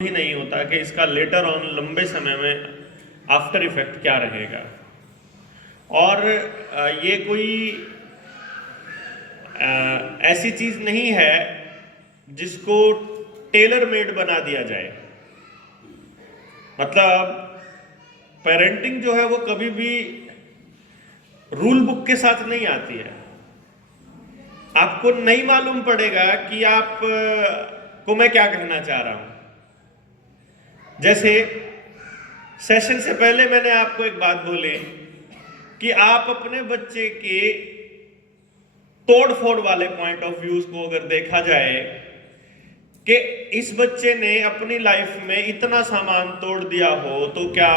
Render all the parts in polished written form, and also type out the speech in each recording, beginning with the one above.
ही नहीं होता कि इसका लेटर ऑन लंबे समय में आफ्टर इफेक्ट क्या रहेगा। और ये कोई ऐसी चीज नहीं है जिसको टेलर मेड बना दिया जाए। मतलब पेरेंटिंग जो है वो कभी भी रूल बुक के साथ नहीं आती है। आपको नहीं मालूम पड़ेगा कि आप को मैं क्या कहना चाह रहा हूं। जैसे सेशन से पहले मैंने आपको एक बात बोली कि आप अपने बच्चे के तोड़ फोड़ वाले पॉइंट ऑफ व्यूज को अगर देखा जाए कि इस बच्चे ने अपनी लाइफ में इतना सामान तोड़ दिया हो तो क्या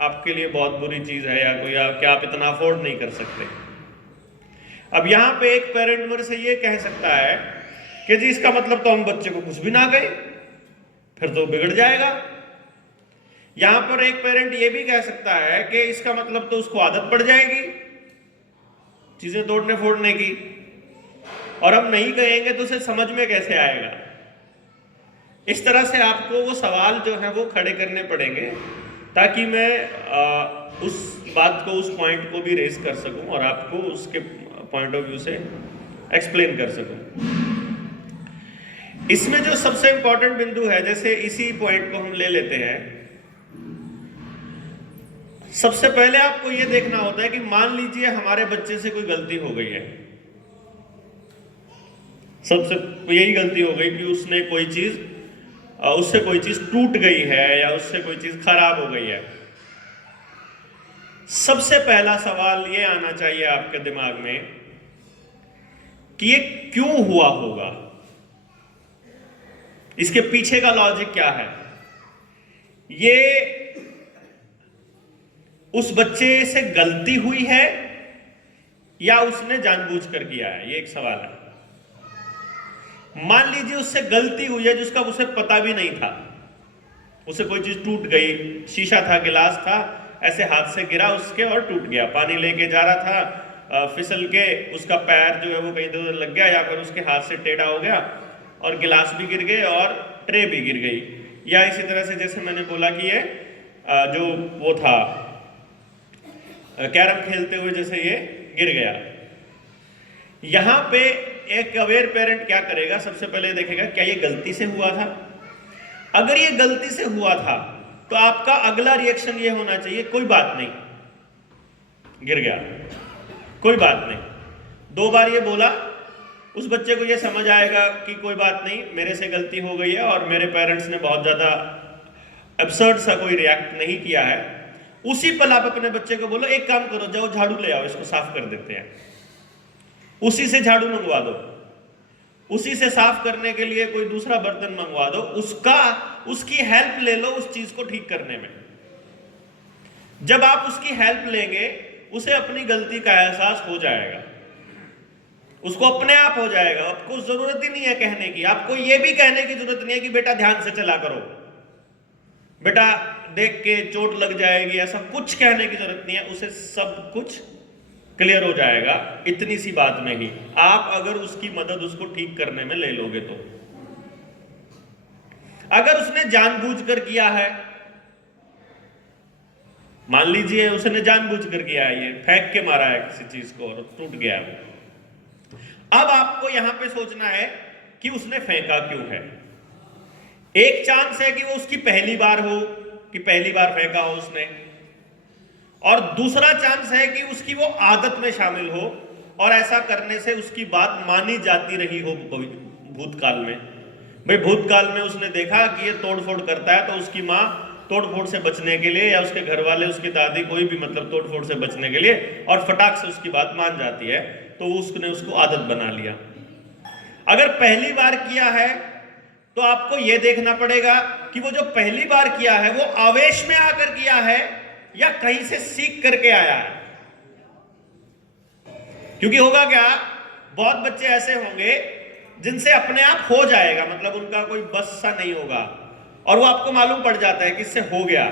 आपके लिए बहुत बुरी चीज है, या कोई क्या आप इतना अफोर्ड नहीं कर सकते। अब यहां पे एक पेरेंट मेरे से ये कह सकता है कि जी इसका मतलब तो हम बच्चे को कुछ भी ना कहें, फिर तो बिगड़ जाएगा। यहां पर एक पेरेंट ये भी कह सकता है कि इसका मतलब तो उसको आदत पड़ जाएगी चीजें तोड़ने फोड़ने की, और हम नहीं कहेंगे तो उसे समझ में कैसे आएगा। इस तरह से आपको वो सवाल जो है वो खड़े करने पड़ेंगे ताकि मैं उस बात को, उस पॉइंट को भी रेस कर सकूं और आपको उसके पॉइंट ऑफ व्यू से एक्सप्लेन कर सकूं। इसमें जो सबसे इंपॉर्टेंट बिंदु है, जैसे इसी पॉइंट को हम ले लेते हैं, सबसे पहले आपको यह देखना होता है कि मान लीजिए हमारे बच्चे से कोई गलती हो गई है। सबसे यही गलती हो गई कि उसने कोई चीज, उससे कोई चीज टूट गई है या उससे कोई चीज खराब हो गई है। सबसे पहला सवाल यह आना चाहिए आपके दिमाग में कि ये क्यों हुआ होगा, इसके पीछे का लॉजिक क्या है। ये उस बच्चे से गलती हुई है या उसने जानबूझकर किया है, ये एक सवाल है। मान लीजिए उससे गलती हुई है जिसका उसे पता भी नहीं था, उसे कोई चीज टूट गई, शीशा था, गिलास था, ऐसे हाथ से गिरा उसके और टूट गया। पानी लेके जा रहा था, फिसल के उसका पैर जो है वो कहीं इधर लग गया, या फिर उसके हाथ से टेढ़ा हो गया और गिलास भी गिर गए और ट्रे भी गिर गई। या इसी तरह से जैसे मैंने बोला कि ये जो वो था कैरम खेलते हुए जैसे ये गिर गया। यहां पे एक अवेयर पेरेंट क्या करेगा, सबसे पहले देखेगा क्या ये गलती से हुआ था। अगर ये गलती से हुआ था तो आपका अगला रिएक्शन ये होना चाहिए, कोई बात नहीं, गिर गया, कोई बात नहीं। 2 बार ये बोला, उस बच्चे को ये समझ आएगा कि कोई बात नहीं, मेरे से गलती हो गई है और मेरे पेरेंट्स ने बहुत ज्यादा एब्सर्ड सा कोई रिएक्ट नहीं किया है। उसी पल आप अपने बच्चे को बोलो एक काम करो, जाओ झाड़ू ले आओ, इसको साफ कर देते हैं। उसी से झाड़ू मंगवा दो, उसी से साफ करने के लिए कोई दूसरा बर्तन मंगवा दो, उसकी हेल्प ले लो उस चीज को ठीक करने में। जब आप उसकी हेल्प लेंगे उसे अपनी गलती का एहसास हो जाएगा, उसको अपने आप हो जाएगा। आपको जरूरत ही नहीं है कहने की, आपको यह भी कहने की जरूरत नहीं है कि बेटा ध्यान से चला करो, बेटा देख के चोट लग जाएगी, ऐसा कुछ कहने की जरूरत नहीं है। उसे सब कुछ क्लियर हो जाएगा इतनी सी बात में ही, आप अगर उसकी मदद उसको ठीक करने में ले लोगे तो। अगर उसने जानबूझकर किया है, मान लीजिए उसने जानबूझकर किया है, ये फेंक के मारा है किसी चीज को और टूट गया, अब आपको यहां पे सोचना है कि उसने फेंका क्यों है। एक चांस है कि वो उसकी पहली बार हो, कि पहली बार फेंका हो उसने, और दूसरा चांस है कि उसकी वो आदत में शामिल हो और ऐसा करने से उसकी बात मानी जाती रही हो भूतकाल में। भाई भूतकाल में उसने देखा कि ये तोड़फोड़ करता है तो उसकी माँ तोड़फोड़ से बचने के लिए, या उसके घर वाले, उसकी दादी, कोई भी मतलब तोड़फोड़ से बचने के लिए और फटाक से उसकी बात मान जाती है, तो उसने उसको आदत बना लिया। अगर पहली बार किया है तो आपको यह देखना पड़ेगा कि वो जो पहली बार किया है वो आवेश में आकर किया है या कहीं से सीख करके आया है। क्योंकि होगा क्या, बहुत बच्चे ऐसे होंगे जिनसे अपने आप हो जाएगा, मतलब उनका कोई बस सा नहीं होगा और वो आपको मालूम पड़ जाता है कि इससे हो गया।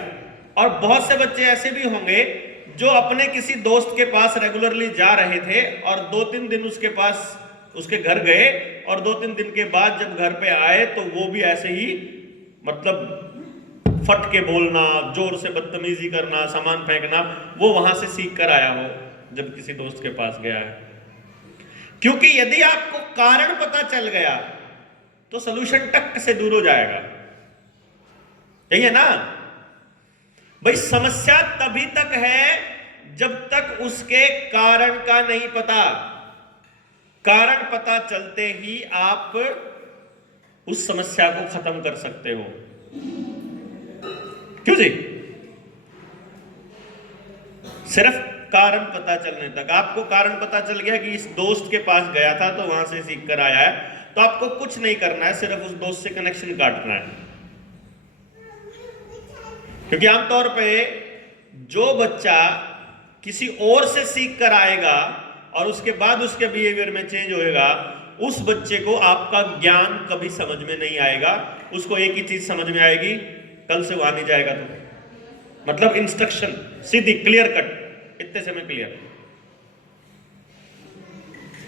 और बहुत से बच्चे ऐसे भी होंगे जो अपने किसी दोस्त के पास रेगुलरली जा रहे थे और 2-3 दिन उसके पास, उसके घर गए और 2-3 दिन के बाद जब घर पे आए तो वो भी ऐसे ही मतलब फट के बोलना, जोर से बदतमीजी करना, सामान फेंकना, वो वहां से सीख कर आया हो जब किसी दोस्त के पास गया है। क्योंकि यदि आपको कारण पता चल गया तो सलूशन टक से दूर हो जाएगा। यही है ना भाई, समस्या तभी तक है जब तक उसके कारण का नहीं पता। कारण पता चलते ही आप उस समस्या को खत्म कर सकते हो। क्यों जी? सिर्फ कारण पता चलने तक। आपको कारण पता चल गया कि इस दोस्त के पास गया था तो वहां से सीख कर आया है, तो आपको कुछ नहीं करना है, सिर्फ उस दोस्त से कनेक्शन काटना है। क्योंकि आमतौर पे जो बच्चा किसी और से सीख कर आएगा और उसके बाद उसके बिहेवियर में चेंज होएगा, उस बच्चे को आपका ज्ञान कभी समझ में नहीं आएगा। उसको एक ही चीज समझ में आएगी, कल से वहां नहीं जाएगा तो, मतलब इंस्ट्रक्शन सीधी क्लियर कट, इतने से में क्लियर।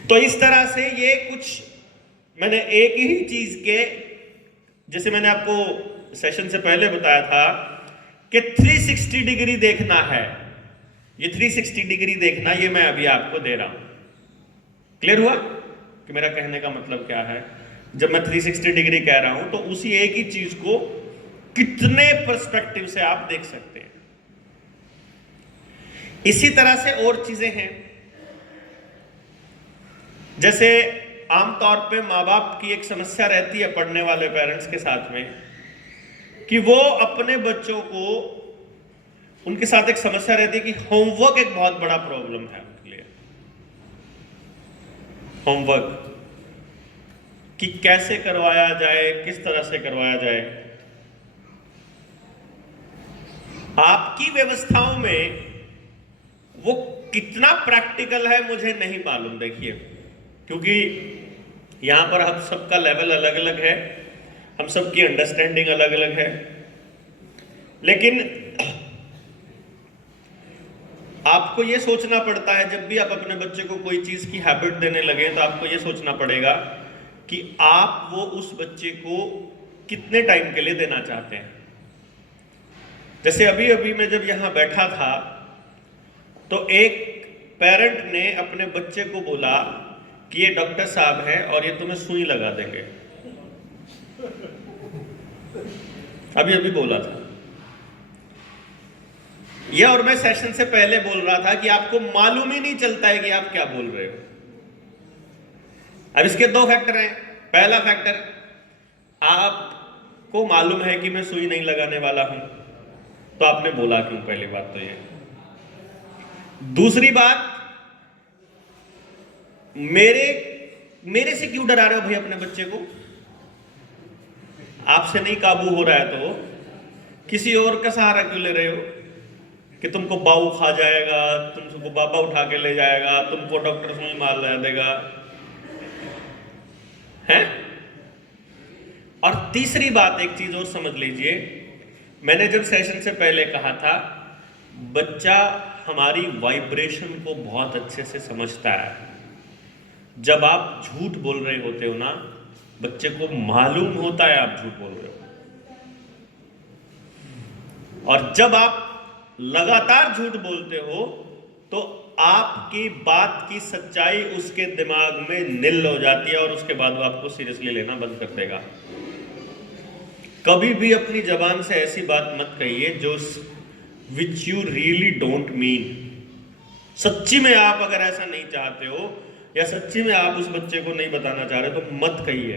तो इस तरह से ये कुछ मैंने एक ही चीज के, जैसे मैंने आपको सेशन से पहले बताया था कि 360 डिग्री देखना है, ये 360 डिग्री देखना, ये मैं अभी आपको दे रहा हूं। क्लियर हुआ कि मेरा कहने का मतलब क्या है? जब मैं 360 डिग्री कह रहा हूं तो उसी एक ही चीज को कितने पर्सपेक्टिव से आप देख सकते हैं। इसी तरह से और चीजें हैं, जैसे आमतौर पे माँ बाप की एक समस्या रहती है पढ़ने वाले पेरेंट्स के साथ में, कि वो अपने बच्चों को, उनके साथ एक समस्या रहती है कि होमवर्क एक बहुत बड़ा प्रॉब्लम है उनके लिए। होमवर्क कि कैसे करवाया जाए, किस तरह से करवाया जाए। आपकी व्यवस्थाओं में वो कितना प्रैक्टिकल है मुझे नहीं मालूम, देखिए, क्योंकि यहां पर हम सबका लेवल अलग अलग है, हम सबकी अंडरस्टैंडिंग अलग अलग है। लेकिन आपको यह सोचना पड़ता है, जब भी आप अपने बच्चे को कोई चीज की हैबिट देने लगे तो आपको यह सोचना पड़ेगा कि आप वो उस बच्चे को कितने टाइम के लिए देना चाहते हैं। जैसे अभी अभी मैं जब यहां बैठा था तो एक पेरेंट ने अपने बच्चे को बोला कि ये डॉक्टर साहब हैं और ये तुम्हें सुई लगा देंगे। अभी अभी बोला था ये, और मैं सेशन से पहले बोल रहा था कि आपको मालूम ही नहीं चलता है कि आप क्या बोल रहे हो। अब इसके दो फैक्टर हैं। पहला फैक्टर, आपको मालूम है कि मैं सुई नहीं लगाने वाला हूं, तो आपने बोला क्यों? पहली बात तो ये। दूसरी बात, मेरे से क्यों डरा रहे हो भाई अपने बच्चे को? आपसे नहीं काबू हो रहा है तो किसी और का सहारा क्यों ले रहे हो कि तुमको बाऊ खा जाएगा, तुमको बाबा उठा के ले जाएगा, तुमको डॉक्टर सुई मार देगा, हैं? और तीसरी बात, एक चीज और समझ लीजिए, मैंने जब सेशन से पहले कहा था, बच्चा हमारी वाइब्रेशन को बहुत अच्छे से समझता है। जब आप झूठ बोल रहे होते हो ना, बच्चे को मालूम होता है आप झूठ बोल रहे हो, और जब आप लगातार झूठ बोलते हो तो आपकी बात की सच्चाई उसके दिमाग में निल हो जाती है और उसके बाद वो आपको सीरियसली लेना बंद कर देगा। कभी भी अपनी जबान से ऐसी बात मत कहिए जो which you really don't mean. सच्ची में आप अगर ऐसा नहीं चाहते हो या सच्ची में आप उस बच्चे को नहीं बताना चाह रहे तो मत कहिए।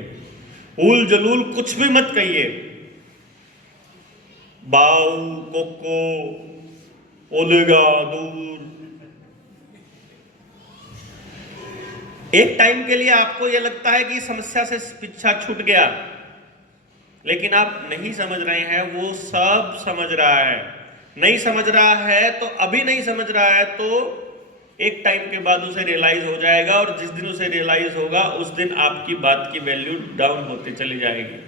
उल जलूल कुछ भी मत कहिए। बाऊ, कोको, ओलेगा, दूर। एक टाइम के लिए आपको यह लगता है कि समस्या से पीछा छूट गया, लेकिन आप नहीं समझ रहे हैं, वो सब समझ रहा है। नहीं समझ रहा है तो अभी नहीं समझ रहा है तो एक टाइम के बाद उसे रियलाइज हो जाएगा, और जिस दिन उसे रियलाइज होगा उस दिन आपकी बात की वैल्यू डाउन होती चली जाएगी।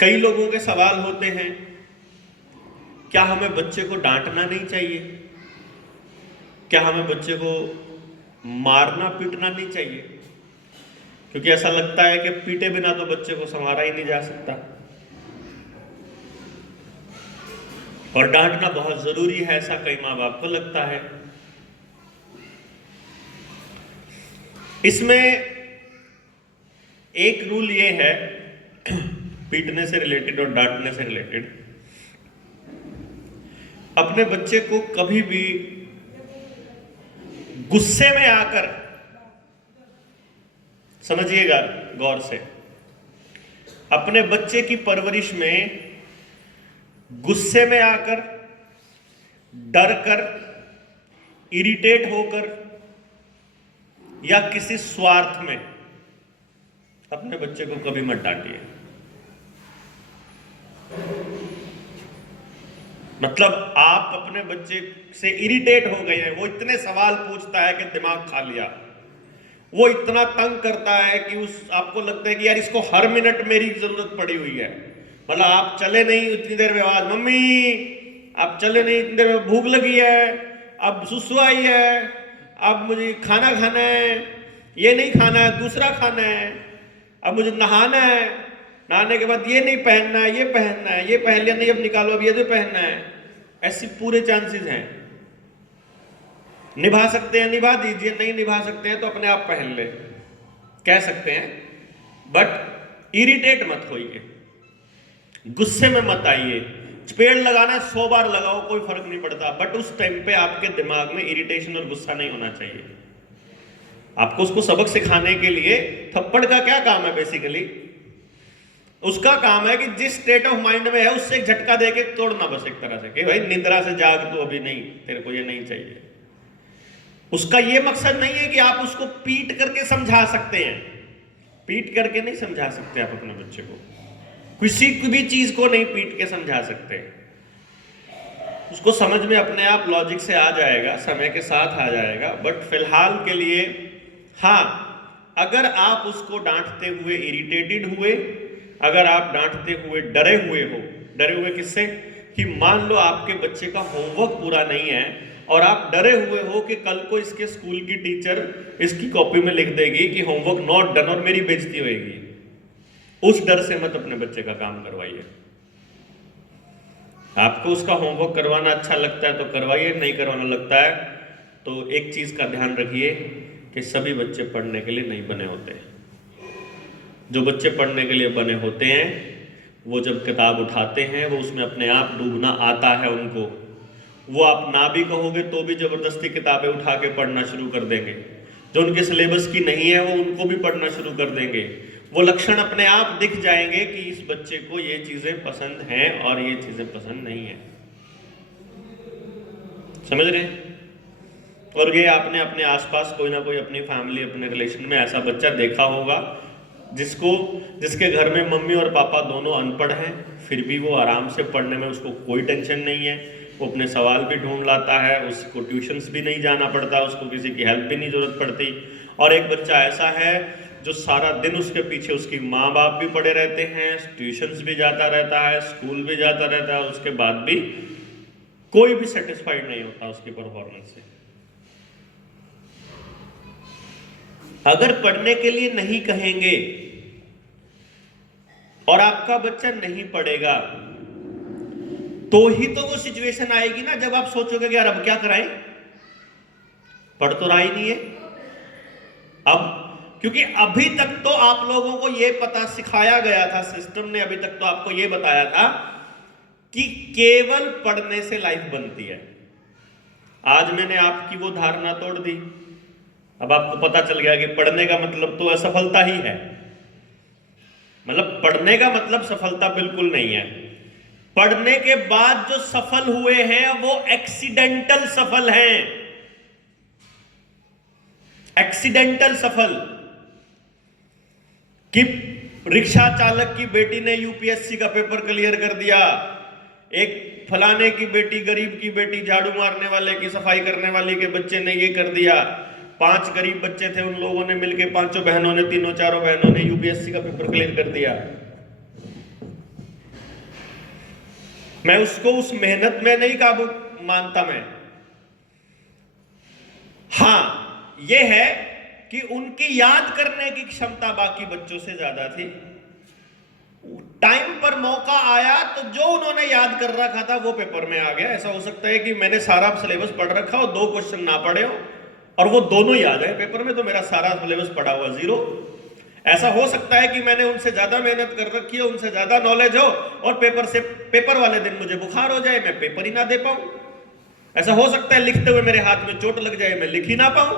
कई लोगों के सवाल होते हैं, क्या हमें बच्चे को डांटना नहीं चाहिए? क्या हमें बच्चे को मारना पीटना नहीं चाहिए? क्योंकि ऐसा लगता है कि पीटे बिना तो बच्चे को संवारा ही नहीं जा सकता, और डांटना बहुत जरूरी है, ऐसा कई माँ बाप को लगता है। इसमें एक रूल ये है पीटने से रिलेटेड और डांटने से रिलेटेड, अपने बच्चे को कभी भी गुस्से में आकर, समझिएगा गौर से, अपने बच्चे की परवरिश में गुस्से में आकर, डर कर, इरिटेट होकर या किसी स्वार्थ में अपने बच्चे को कभी मत डांटिए। मतलब आप अपने बच्चे से इरिटेट हो गए हैं, वो इतने सवाल पूछता है कि दिमाग खा लिया, वो इतना तंग करता है कि आपको लगता है कि यार इसको हर मिनट मेरी जरूरत पड़ी हुई है। मतलब आप चले नहीं इतनी देर में आवाज, मम्मी आप चले नहीं इतनी देर में, भूख लगी है, अब सुसु आई है, अब मुझे खाना खाना है, ये नहीं खाना है दूसरा खाना है, अब मुझे नहाना है, नहाने के बाद ये नहीं पहनना है, ये पहनना है, ये पहन लिया नहीं अब निकालो अब ये जो पहनना है। ऐसी पूरे चांसेस हैं। निभा सकते हैं निभा दीजिए, नहीं निभा सकते हैं तो अपने आप पहन ले, कह सकते हैं, बट इरिटेट मत होइए, गुस्से में मत आइए। पेड़ लगाना है 100 बार लगाओ, कोई फर्क नहीं पड़ता, बट उस टाइम पे आपके दिमाग में इरिटेशन और गुस्सा नहीं होना चाहिए। आपको उसको सबक सिखाने के लिए थप्पड़ का क्या काम है? बेसिकली उसका काम है कि जिस स्टेट ऑफ माइंड में है उससे एक झटका देके तोड़ना, बस एक तरह से कि भाई निद्रा से जाग, तो अभी नहीं, तेरे को ये नहीं चाहिए। उसका ये मकसद नहीं है कि आप उसको पीट करके समझा सकते हैं, पीट करके नहीं समझा सकते आप अपने बच्चे को, किसी भी चीज को नहीं पीट के समझा सकते। उसको समझ में अपने आप लॉजिक से आ जाएगा, समय के साथ आ जाएगा, बट फिलहाल के लिए हाँ, अगर आप उसको डांटते हुए इरिटेटेड हुए, अगर आप डांटते हुए डरे हुए हो, डरे हुए किससे कि मान लो आपके बच्चे का होमवर्क पूरा नहीं है और आप डरे हुए हो कि कल को इसके स्कूल की टीचर इसकी कॉपी में लिख देगी कि होमवर्क नॉट डन और मेरी बेइज्जती होगी, उस डर से मत अपने बच्चे का काम करवाइए। आपको उसका होमवर्क करवाना अच्छा लगता है तो करवाइए, नहीं करवाना लगता है तो एक चीज का ध्यान रखिए कि सभी बच्चे पढ़ने के लिए नहीं बने होते। जो बच्चे पढ़ने के लिए बने होते हैं वो जब किताब उठाते हैं वो उसमें अपने आप डूबना आता है उनको, वो आप ना भी कहोगे तो भी जबरदस्ती किताबें उठा के पढ़ना शुरू कर देंगे। जो उनके सिलेबस की नहीं है वो उनको भी पढ़ना शुरू कर देंगे। वो लक्षण अपने आप दिख जाएंगे कि इस बच्चे को ये चीजें पसंद हैं और ये चीजें पसंद नहीं है। समझ रहे हैं? और ये आपने अपने आसपास कोई ना कोई अपनी फैमिली, अपने रिलेशन में ऐसा बच्चा देखा होगा जिसके घर में मम्मी और पापा दोनों अनपढ़ हैं, फिर भी वो आराम से पढ़ने में उसको कोई टेंशन नहीं है, वो अपने सवाल भी ढूंढ लाता है, उसको ट्यूशन्स भी नहीं जाना पड़ता, उसको किसी की हेल्प भी नहीं जरूरत पड़ती। और एक बच्चा ऐसा है जो सारा दिन उसके पीछे उसकी माँ बाप भी पड़े रहते हैं, ट्यूशन्स भी जाता रहता है, स्कूल भी जाता रहता है, उसके बाद भी कोई भी सेटिस्फाइड नहीं होता उसकी परफॉर्मेंस से। अगर पढ़ने के लिए नहीं कहेंगे और आपका बच्चा नहीं पढ़ेगा तो ही तो वो सिचुएशन आएगी ना जब आप सोचोगे कि यार अब क्या कराएं, पढ़ तो रहा ही नहीं है। अब क्योंकि अभी तक तो आप लोगों को यह पता सिखाया गया था, सिस्टम ने अभी तक तो आपको यह बताया था कि केवल पढ़ने से लाइफ बनती है। आज मैंने आपकी वो धारणा तोड़ दी, अब आपको पता चल गया कि पढ़ने का मतलब तो असफलता ही है। मतलब पढ़ने का मतलब सफलता बिल्कुल नहीं है। पढ़ने के बाद जो सफल हुए हैं वो एक्सीडेंटल सफल हैं, एक्सीडेंटल सफल। कि रिक्शा चालक की बेटी ने यूपीएससी का पेपर क्लियर कर दिया, एक फलाने की बेटी, गरीब की बेटी, झाड़ू मारने वाले की, सफाई करने वाले के बच्चे ने ये कर दिया, 5 गरीब बच्चे थे उन लोगों ने मिलकर, 5 बहनों ने, 3-4 बहनों ने यूपीएससी का पेपर क्लियर कर दिया। मैं उसको उस मेहनत में नहीं काबू मानता मैं। हां ये है कि उनकी याद करने की क्षमता बाकी बच्चों से ज्यादा थी। टाइम पर मौका आया तो जो उन्होंने याद कर रखा था वो पेपर में आ गया। ऐसा हो सकता है कि मैंने सारा सिलेबस पढ़ रखा हो, 2 क्वेश्चन ना पढ़े हो और वो दोनों याद है पेपर में, तो मेरा सारा सिलेबस पढ़ा हुआ 0। ऐसा हो सकता है कि मैंने उनसे ज्यादा मेहनत कर रखी हो, उनसे ज्यादा नॉलेज हो और पेपर वाले दिन मुझे बुखार हो जाए, मैं पेपर ही ना दे पाऊं। ऐसा हो सकता है लिखते हुए मेरे हाथ में चोट लग जाए, मैं लिख ही ना पाऊं।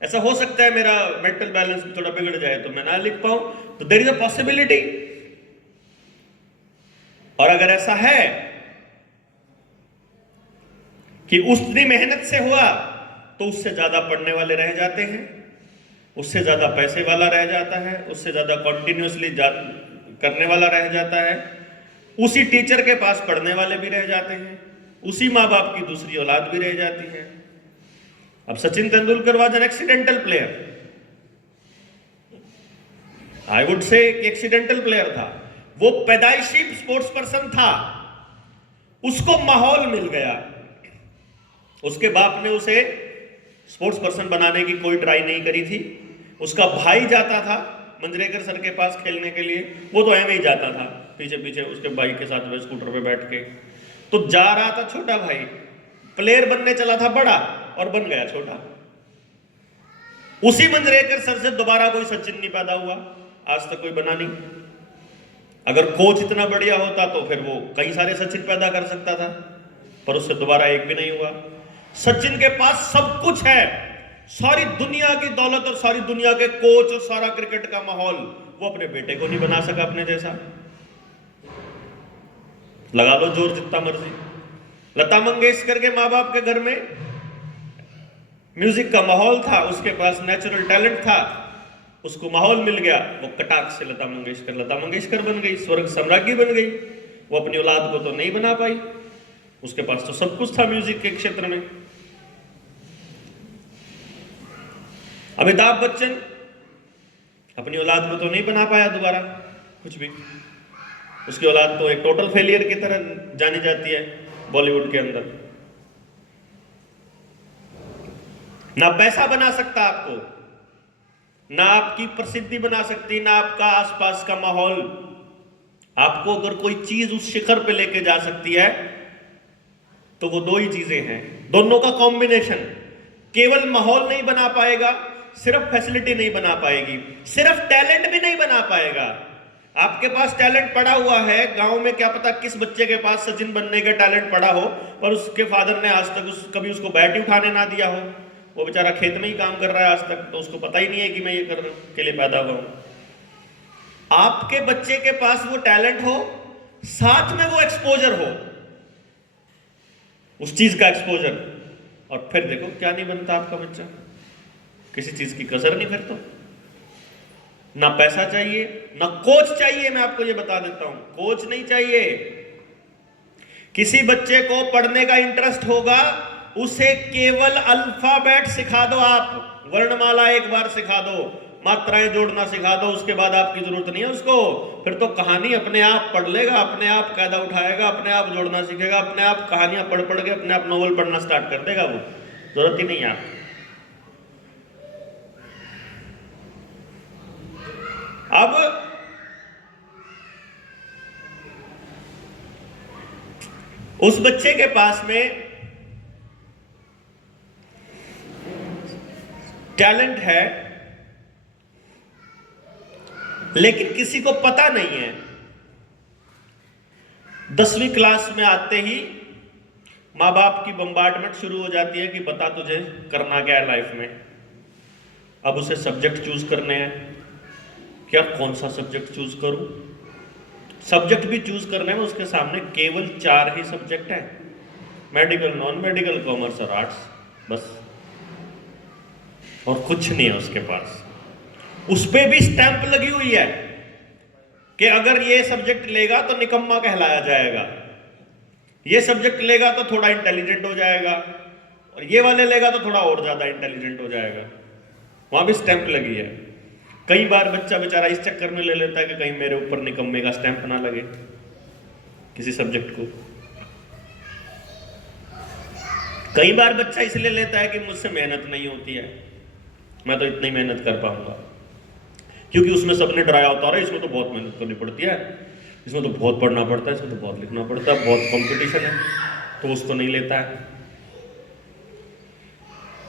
ऐसा हो सकता है मेरा मेंटल बैलेंस थोड़ा बिगड़ जाए तो मैं ना लिख पाऊं। तो देयर इज अ पॉसिबिलिटी। और अगर ऐसा है कि उतनी मेहनत से हुआ तो उससे ज्यादा पढ़ने वाले रह जाते हैं, उससे ज्यादा पैसे वाला रह जाता है, उससे ज्यादा कॉन्टिन्यूसली करने वाला रह जाता है, उसी टीचर के पास पढ़ने वाले भी रह जाते हैं, उसी माँ बाप की दूसरी औलाद भी रह जाती है। अब Sachin Tendulkar was an accidental player, I would say accidental player था। वो पैदाइशी स्पोर्ट्स पर्सन था, उसको माहौल मिल गया, उसके बाप ने उसे स्पोर्ट्स पर्सन बनाने की कोई ट्राई नहीं करी थी। उसका भाई जाता था मंजरेकर सर के पास खेलने के लिए, वो तो ऐਵੇਂ ही जाता था पीछे पीछे उसके भाई के साथ स्कूटर पे बैठ के। तो जा रहा था छोटा भाई, प्लेयर बनने चला था बड़ा और बन गया छोटा। उसी मंजरेकर सर से दोबारा कोई सचिन नहीं पैदा हुआ, आज तक कोई बना नहीं। अगर कोच इतना बढ़िया होता तो फिर वो कई सारे सचिन पैदा कर सकता था, पर उससे दोबारा एक भी नहीं हुआ। सचिन के पास सब कुछ है, सारी दुनिया की दौलत और सारी दुनिया के कोच और सारा क्रिकेट का माहौल, वो अपने बेटे को नहीं बना सका अपने जैसा। लगा लो जोर जितना मर्जी। लता मंगेशकर के माँ बाप के घर में म्यूजिक का माहौल था, उसके पास नेचुरल टैलेंट था, उसको माहौल मिल गया, वो कटाक से लता मंगेशकर बन गई, स्वर्ग सम्राज्ञी बन गई। वो अपनी औलाद को तो नहीं बना पाई, उसके पास तो सब कुछ था म्यूजिक के क्षेत्र में। अमिताभ बच्चन अपनी औलाद को तो नहीं बना पाया दोबारा कुछ भी, उसकी औलाद तो एक टोटल फेलियर की तरह जानी जाती है बॉलीवुड के अंदर। ना पैसा बना सकता आपको, ना आपकी प्रसिद्धि बना सकती, ना आपका आसपास का माहौल। आपको अगर कोई चीज उस शिखर पे लेके जा सकती है तो वो 2 ही चीजें हैं, दोनों का कॉम्बिनेशन। केवल माहौल नहीं बना पाएगा, सिर्फ फैसिलिटी नहीं बना पाएगी, सिर्फ टैलेंट भी नहीं बना पाएगा। आपके पास टैलेंट पड़ा हुआ है, गांव में क्या पता किस बच्चे के पास सचिन बनने का टैलेंट पड़ा हो, पर उसके फादर ने आज तक कभी उसको बैट ही उठाने ना दिया हो। वो बेचारा खेत में ही काम कर रहा है आज तक, तो उसको पता ही नहीं है कि मैं ये करने के लिए पैदा हुआ हूं। आपके बच्चे के पास वो टैलेंट हो, साथ में वो एक्सपोजर हो, उस चीज का एक्सपोजर, और फिर देखो क्या नहीं बनता आपका बच्चा, किसी चीज की कसर नहीं फिर तो। ना पैसा चाहिए, ना कोच चाहिए, मैं आपको ये बता देता हूं, कोच नहीं चाहिए। किसी बच्चे को पढ़ने का इंटरेस्ट होगा, उसे केवल अल्फाबेट सिखा दो, आप वर्णमाला एक बार सिखा दो, मात्राएं जोड़ना सिखा दो, उसके बाद आपकी जरूरत नहीं है उसको। फिर तो कहानी अपने आप पढ़ लेगा, अपने आप कायदा उठाएगा, अपने आप जोड़ना सीखेगा, अपने आप कहानियां पढ़ पढ़ के अपने आप नोवेल पढ़ना स्टार्ट कर देगा, वो जरूरत ही नहीं है आपको। अब उस बच्चे के पास में टैलेंट है, लेकिन किसी को पता नहीं है। 10वीं क्लास में आते ही माँ बाप की बम्बार्डमेंट शुरू हो जाती है कि बता तुझे करना क्या है लाइफ में। अब उसे सब्जेक्ट चूज करने हैं, क्या कौन सा सब्जेक्ट चूज करूं। सब्जेक्ट भी चूज करने में उसके सामने केवल 4 ही सब्जेक्ट हैं, मेडिकल, नॉन मेडिकल, कॉमर्स और आर्ट्स, बस, और कुछ नहीं है उसके पास। उस पे भी स्टैंप लगी हुई है कि अगर ये सब्जेक्ट लेगा तो निकम्मा कहलाया जाएगा, ये सब्जेक्ट लेगा तो थोड़ा इंटेलिजेंट हो जाएगा, और ये वाले लेगा तो थोड़ा और ज्यादा इंटेलिजेंट हो जाएगा। वहां भी स्टैंप लगी है। कई बार बच्चा बेचारा इस चक्कर में ले लेता है कि कहीं मेरे ऊपर निकम्मे का स्टैंप ना लगे किसी सब्जेक्ट को। कई बार बच्चा इसलिए लेता है कि मुझसे मेहनत नहीं होती है, मैं तो इतनी मेहनत कर पाऊंगा, क्योंकि उसमें सबने डराया होता है इसमें तो बहुत मेहनत करनी पड़ती है, इसमें तो बहुत पढ़ना पड़ता है, इसमें तो बहुत लिखना पड़ता है, बहुत कंपटीशन है, तो उसको नहीं लेता है।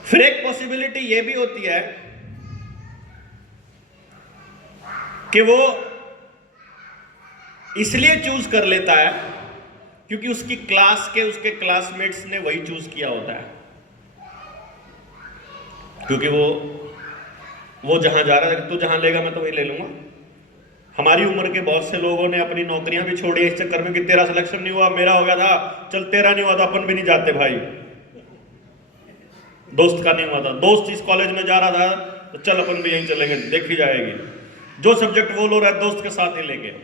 फिर एक पॉसिबिलिटी ये भी होती है कि वो इसलिए चूज कर लेता है क्योंकि उसकी क्लास के उसके क्लासमेट्स ने वही चूज किया होता है, क्योंकि वो जहां जा रहा है, तू जहां लेगा मैं तो वही ले लूंगा। हमारी उम्र के बहुत से लोगों ने अपनी नौकरियां भी छोड़ी इस चक्कर में कि तेरा सिलेक्शन नहीं हुआ, मेरा हो गया था, चल तेरा नहीं हुआ था, अपन भी नहीं जाते भाई, दोस्त का नहीं हुआ था, दोस्त इस कॉलेज में जा रहा था तो चल अपन भी यहीं चलेंगे, देखी जाएगी, जो सब्जेक्ट वो लो रहा है दोस्त के साथ ही लेंगे।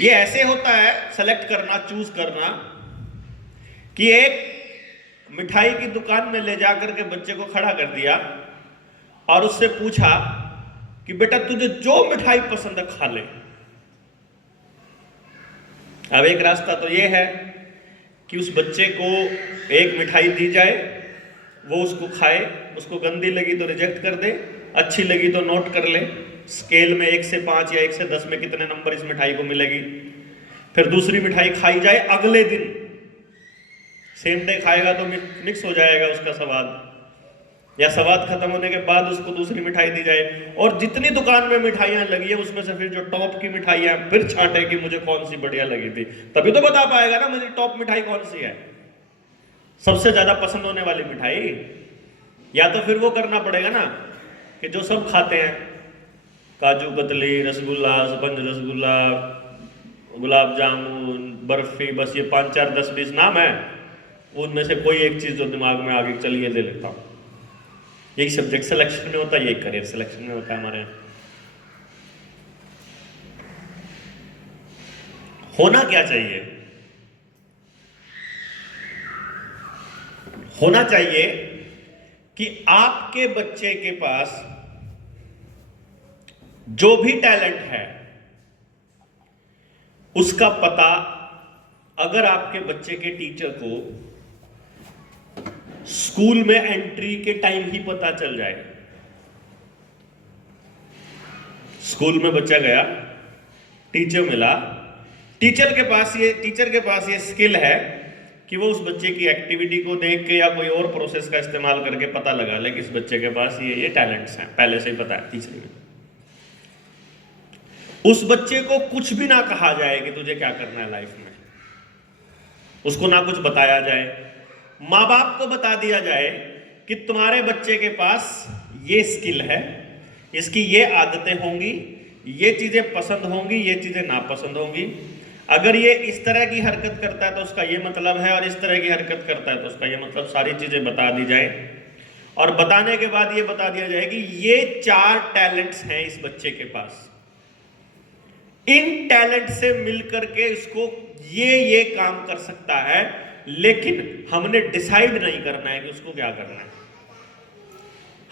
ये ऐसे होता है सेलेक्ट करना, चूज करना, कि एक मिठाई की दुकान में ले जाकर के बच्चे को खड़ा कर दिया और उससे पूछा कि बेटा तुझे जो मिठाई पसंद है खा ले। अब एक रास्ता तो यह है कि उस बच्चे को एक मिठाई दी जाए, वो उसको खाए, उसको गंदी लगी तो रिजेक्ट कर दे, अच्छी लगी तो नोट कर ले, स्केल में 1 से 5 या 1 से 10 में कितने नंबर इस मिठाई को मिलेगी। फिर दूसरी मिठाई खाई जाए, अगले दिन सेम डे खाएगा तो मिक्स हो जाएगा उसका स्वाद, या स्वाद खत्म होने के बाद उसको दूसरी मिठाई दी जाए, और जितनी दुकान में मिठाइयां लगी है उसमें से फिर जो टॉप की मिठाइयां फिर छांटे कि मुझे कौन सी बढ़िया लगी थी, तभी तो बता पाएगा ना मुझे टॉप मिठाई कौन सी है, सबसे ज्यादा पसंद होने वाली मिठाई। या तो फिर वो करना पड़ेगा ना कि जो सब खाते हैं, काजू कतली, रसगुल्ला, स्पंज रसगुल्ला, गुलाब जामुन, बर्फी, बस ये 5, 4, 10, 20 नाम है, उनमें से कोई एक चीज जो दिमाग में आगे चलिए ले लेता हूं। यही सब्जेक्ट सिलेक्शन में होता है, यही करियर सिलेक्शन में होता है हमारे यहाँ। होना क्या चाहिए? होना चाहिए कि आपके बच्चे के पास जो भी टैलेंट है उसका पता अगर आपके बच्चे के टीचर को स्कूल में एंट्री के टाइम ही पता चल जाए। स्कूल में बच्चा गया, टीचर मिला, टीचर के पास ये स्किल है कि वो उस बच्चे की एक्टिविटी को देख के या कोई और प्रोसेस का इस्तेमाल करके पता लगा ले कि इस बच्चे के पास ये टैलेंट्स हैं, पहले से ही पता है टीचर को। उस बच्चे को कुछ भी ना कहा जाए कि तुझे क्या करना है लाइफ में, उसको ना कुछ बताया जाए, माँ बाप को बता दिया जाए कि तुम्हारे बच्चे के पास ये स्किल है, इसकी ये आदतें होंगी, ये चीजें पसंद होंगी, ये चीजें नापसंद होंगी, अगर ये इस तरह की हरकत करता है तो उसका ये मतलब है, और इस तरह की हरकत करता है तो उसका ये मतलब, सारी चीजें बता दी जाए। और बताने के बाद ये बता दिया जाए कि ये 4 टैलेंट्स हैं इस बच्चे के पास, इन टैलेंट से मिलकर के इसको ये काम कर सकता है, लेकिन हमने डिसाइड नहीं करना है कि उसको क्या करना है।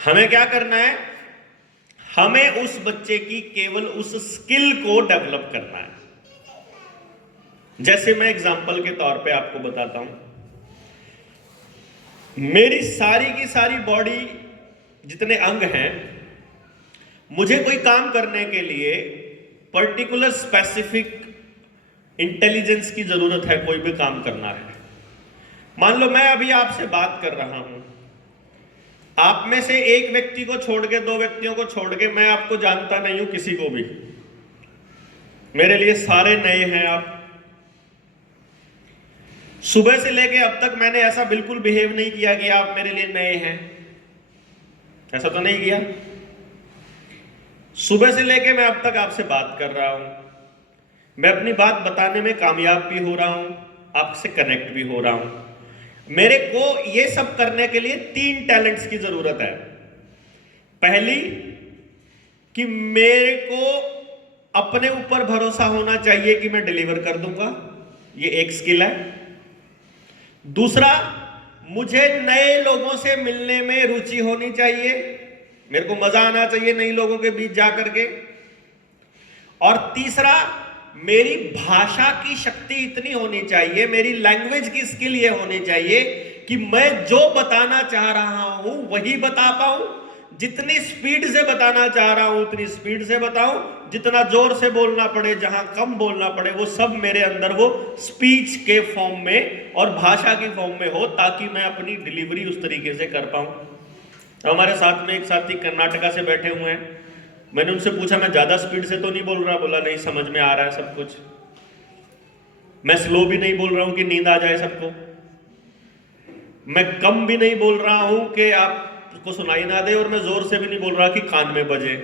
हमें क्या करना है? हमें उस बच्चे की केवल उस स्किल को डेवलप करना है। जैसे मैं एग्जांपल के तौर पे आपको बताता हूं, मेरी सारी की सारी बॉडी, जितने अंग हैं, मुझे कोई काम करने के लिए पर्टिकुलर स्पेसिफिक इंटेलिजेंस की जरूरत है। कोई भी काम करना है, मान लो मैं अभी आपसे बात कर रहा हूं, आप में से एक व्यक्ति को छोड़ के, 2 व्यक्तियों को छोड़ के मैं आपको जानता नहीं हूं, किसी को भी, मेरे लिए सारे नए हैं आप। सुबह से लेके अब तक मैंने ऐसा बिल्कुल बिहेव नहीं किया कि आप मेरे लिए नए हैं, ऐसा तो नहीं किया। सुबह से लेके मैं अब तक आपसे बात कर रहा हूं, मैं अपनी बात बताने में कामयाब भी हो रहा हूं, आपसे कनेक्ट भी हो रहा हूं। मेरे को ये सब करने के लिए 3 टैलेंट्स की जरूरत है। पहली, कि मेरे को अपने ऊपर भरोसा होना चाहिए कि मैं डिलीवर कर दूंगा, ये एक स्किल है। दूसरा, मुझे नए लोगों से मिलने में रुचि होनी चाहिए, मेरे को मजा आना चाहिए नए लोगों के बीच जाकर के। और तीसरा, मेरी भाषा की शक्ति इतनी होनी चाहिए, मेरी लैंग्वेज की स्किल ये होनी चाहिए कि मैं जो बताना चाह रहा हूं वही बता पाऊं, जितनी स्पीड से बताना चाह रहा हूं उतनी स्पीड से बताऊं, जितना जोर से बोलना पड़े, जहां कम बोलना पड़े, वो सब मेरे अंदर वो स्पीच के फॉर्म में और भाषा की फॉर्म में हो, ताकि मैं अपनी डिलीवरी उस तरीके से कर पाऊं। हमारे साथ में एक साथी कर्नाटका से बैठे हुए हैं, मैंने उनसे पूछा मैं ज्यादा स्पीड से तो नहीं बोल रहा? बोला नहीं, समझ में आ रहा है सब कुछ। मैं स्लो भी नहीं बोल रहा हूं कि नींद आ जाए सबको, मैं कम भी नहीं बोल रहा हूं कि आपको सुनाई ना दे, और मैं जोर से भी नहीं बोल रहा कि कान में बजे।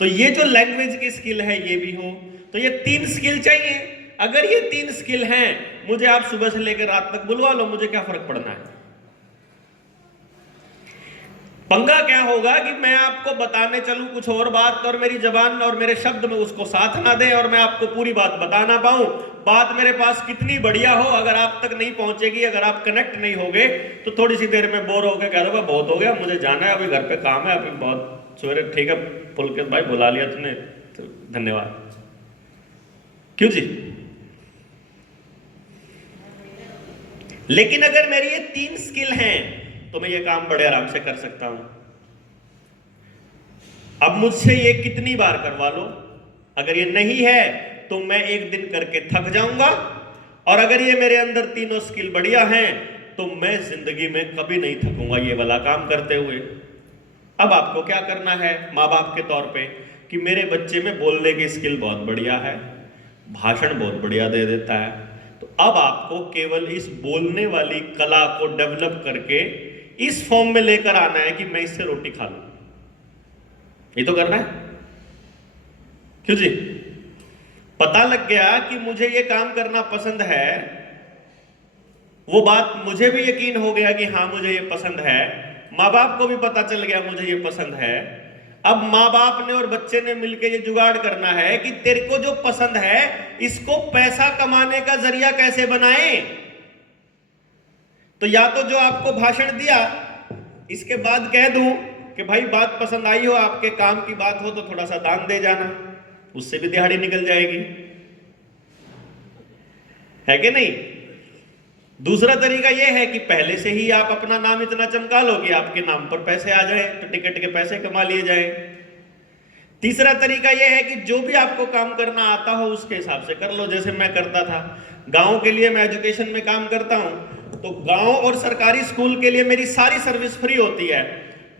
तो ये जो लैंग्वेज की स्किल है ये भी हो, तो ये 3 स्किल चाहिए। अगर ये 3 स्किल हैं, मुझे आप सुबह से लेकर रात तक बुलवा लो, मुझे क्या फर्क पड़ना है। पंगा क्या होगा कि मैं आपको बताने चलूं कुछ और बात, और मेरी जबान और मेरे शब्द में उसको साथ ना दे, और मैं आपको पूरी बात बता ना पाऊं। बात मेरे पास कितनी बढ़िया हो, अगर आप तक नहीं पहुंचेगी, अगर आप कनेक्ट नहीं होगे, तो थोड़ी सी देर में बोर होकर कह दोगे बहुत हो गया, मुझे जाना है, अभी घर पे काम है, अभी बहुत सवेरे। ठीक है पुलकित भाई, बुला लिया तुमने तो धन्यवाद। क्यों जी? लेकिन अगर मेरी ये 3 स्किल हैं तो मैं ये काम बड़े आराम से कर सकता हूं। अब मुझसे ये कितनी बार करवा लो, अगर ये नहीं है तो मैं एक दिन करके थक जाऊंगा, और अगर ये मेरे अंदर तीनों स्किल बढ़िया हैं तो मैं जिंदगी में कभी नहीं थकूंगा ये वाला काम करते हुए। अब आपको क्या करना है माँ बाप के तौर पे, कि मेरे बच्चे में बोलने की स्किल बहुत बढ़िया है, भाषण बहुत बढ़िया दे देता है, तो अब आपको केवल इस बोलने वाली कला को डेवलप करके इस फॉर्म में लेकर आना है कि मैं इससे रोटी खा लूं। ये तो करना है। क्यों जी? पता लग गया कि मुझे ये काम करना पसंद है, वो बात मुझे भी यकीन हो गया कि हाँ मुझे ये पसंद है, माँ बाप को भी पता चल गया मुझे ये पसंद है। अब माँ बाप ने और बच्चे ने मिलकर ये जुगाड़ करना है कि तेरे को जो पसंद है इसको पैसा कमाने का जरिया कैसे बनाएं। तो या तो जो आपको भाषण दिया इसके बाद कह दूं कि भाई बात पसंद आई हो, आपके काम की बात हो, तो थोड़ा सा दान दे जाना, उससे भी दिहाड़ी निकल जाएगी, है कि नहीं? दूसरा तरीका यह है कि पहले से ही आप अपना नाम इतना चमका लो कि आपके नाम पर पैसे आ जाए, तो टिकट के पैसे कमा लिए जाए। तीसरा तरीका यह है कि जो भी आपको काम करना आता हो उसके हिसाब से कर लो, जैसे मैं करता था। गांव के लिए मैं एजुकेशन में काम करता हूं, तो गांव और सरकारी स्कूल के लिए मेरी सारी सर्विस फ्री होती है,